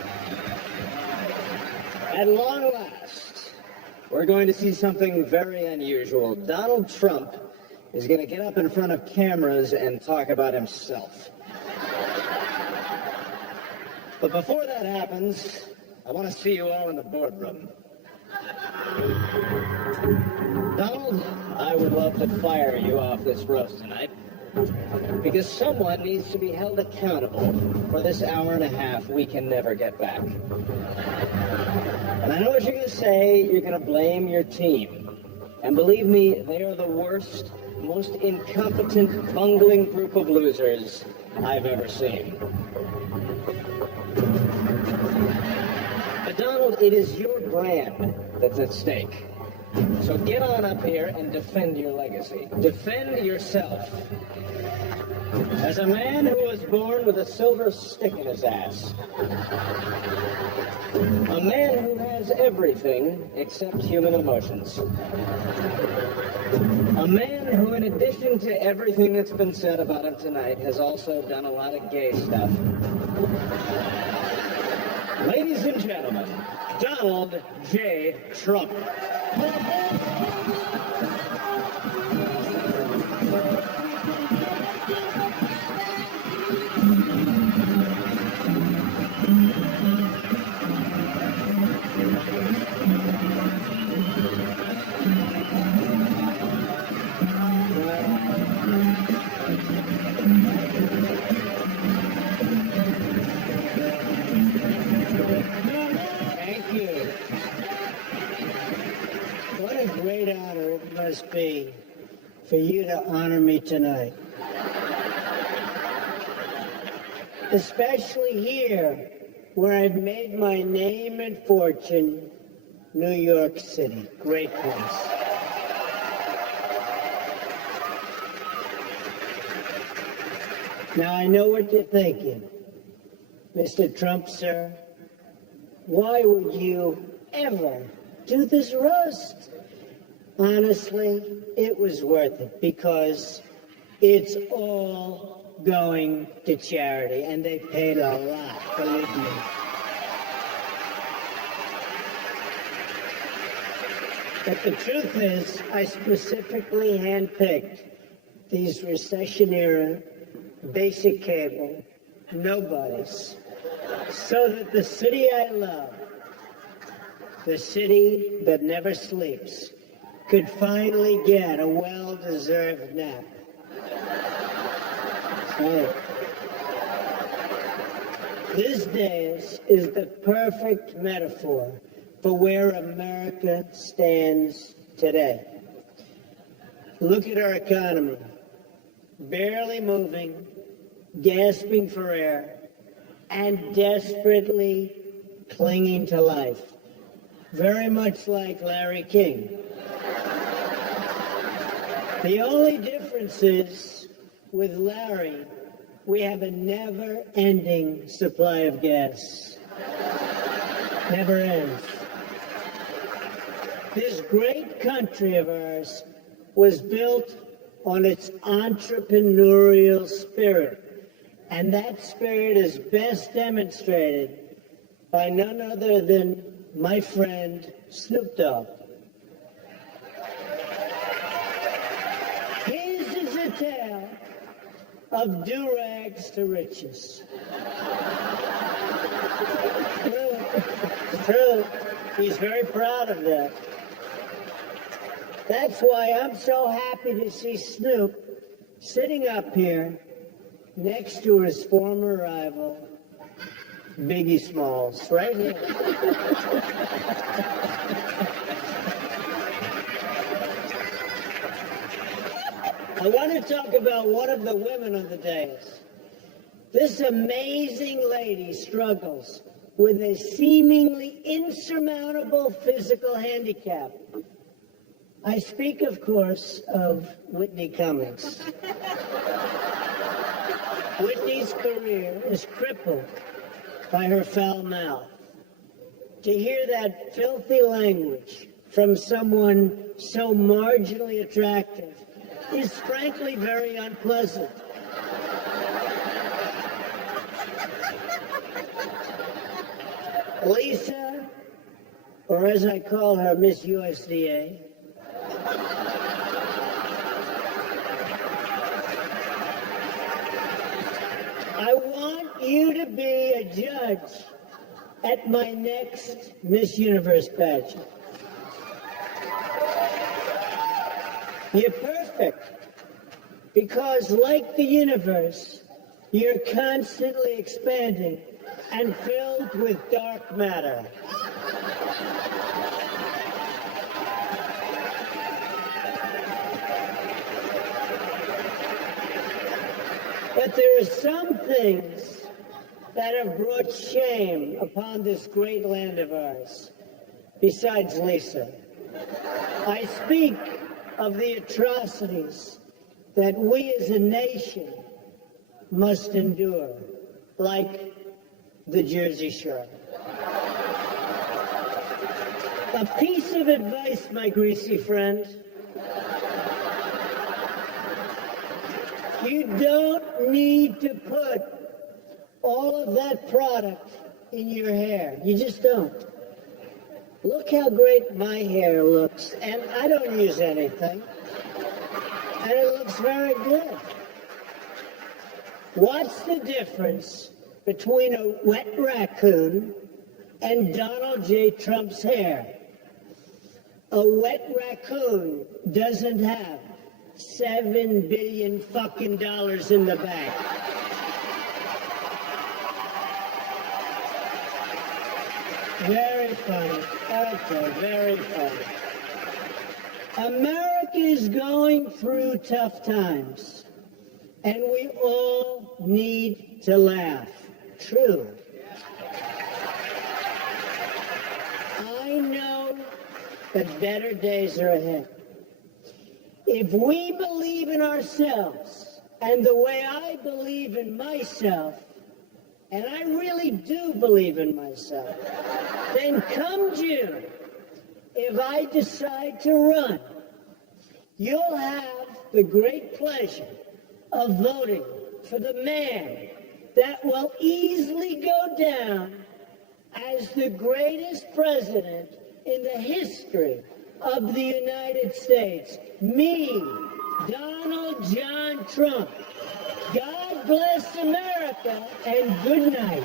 at long last, we're going to see something very unusual. Donald Trump is going to get up in front of cameras and talk about himself. But before that happens, I want to see you all in the boardroom. Donald, I would love to fire you off this roast tonight because someone needs to be held accountable for this hour and a half we can never get back. And I know what you're going to say. You're going to blame your team. And believe me, they are the worst, most incompetent, bungling group of losers I've ever seen. But Donald, Donald, it is your brand that's at stake. So get on up here and defend your legacy. Defend yourself. As a man who was born with a silver stick in his ass. A man who has everything except human emotions. A man who, in addition to everything that's been said about him tonight, has also done a lot of gay stuff. Ladies and gentlemen, Donald J. Trump. Thank you. What a great honor it must be for you to honor me tonight. Especially here, where I've made my name and fortune, New York City. Great place. Now I know what you're thinking. Mr. Trump, sir, why would you ever do this roast? Honestly, it was worth it because it's all going to charity, and they paid a lot, believe me. But the truth is, I specifically handpicked these recession-era basic cable nobodies so that the city I love, the city that never sleeps, could finally get a well-deserved nap. So, this dais is the perfect metaphor for where America stands today. Look at our economy, barely moving, gasping for air, and desperately clinging to life. Very much like Larry King. The only difference is, with Larry, we have a never-ending supply of gas. Never ends. This great country of ours was built on its entrepreneurial spirit. And that spirit is best demonstrated by none other than my friend Snoop Dogg. His is a tale of do-rags to riches. It's true. He's very proud of that. That's why I'm so happy to see Snoop sitting up here next to his former rival, Biggie Smalls, right here. I want to talk about one of the women on the dais. This amazing lady struggles with a seemingly insurmountable physical handicap. I speak, of course, of Whitney Cummings. Whitney's career is crippled by her foul mouth. To hear that filthy language from someone so marginally attractive is frankly very unpleasant. Lisa, or as I call her, Miss USDA, I want you to be a judge at my next Miss Universe pageant. You're perfect because, like the universe, you're constantly expanding and filled with dark matter. But there are some things that have brought shame upon this great land of ours, besides Lisa. I speak of the atrocities that we as a nation must endure, like the Jersey Shore. A piece of advice, my greasy friend. You don't need to put all of that product in your hair. You just don't. Look how great my hair looks, and I don't use anything. And it looks very good. What's the difference between a wet raccoon and Donald J. Trump's hair? A wet raccoon doesn't have $7 billion fucking dollars in the bank. Very funny. Okay, very funny. America is going through tough times, and we all need to laugh. True. I know that better days are ahead. If we believe in ourselves, and the way I believe in myself, and I really do believe in myself, then come June, if I decide to run, you'll have the great pleasure of voting for the man that will easily go down as the greatest president in the history of the United States. Me, Donald John Trump. God bless America, and good night.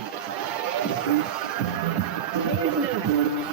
Good night.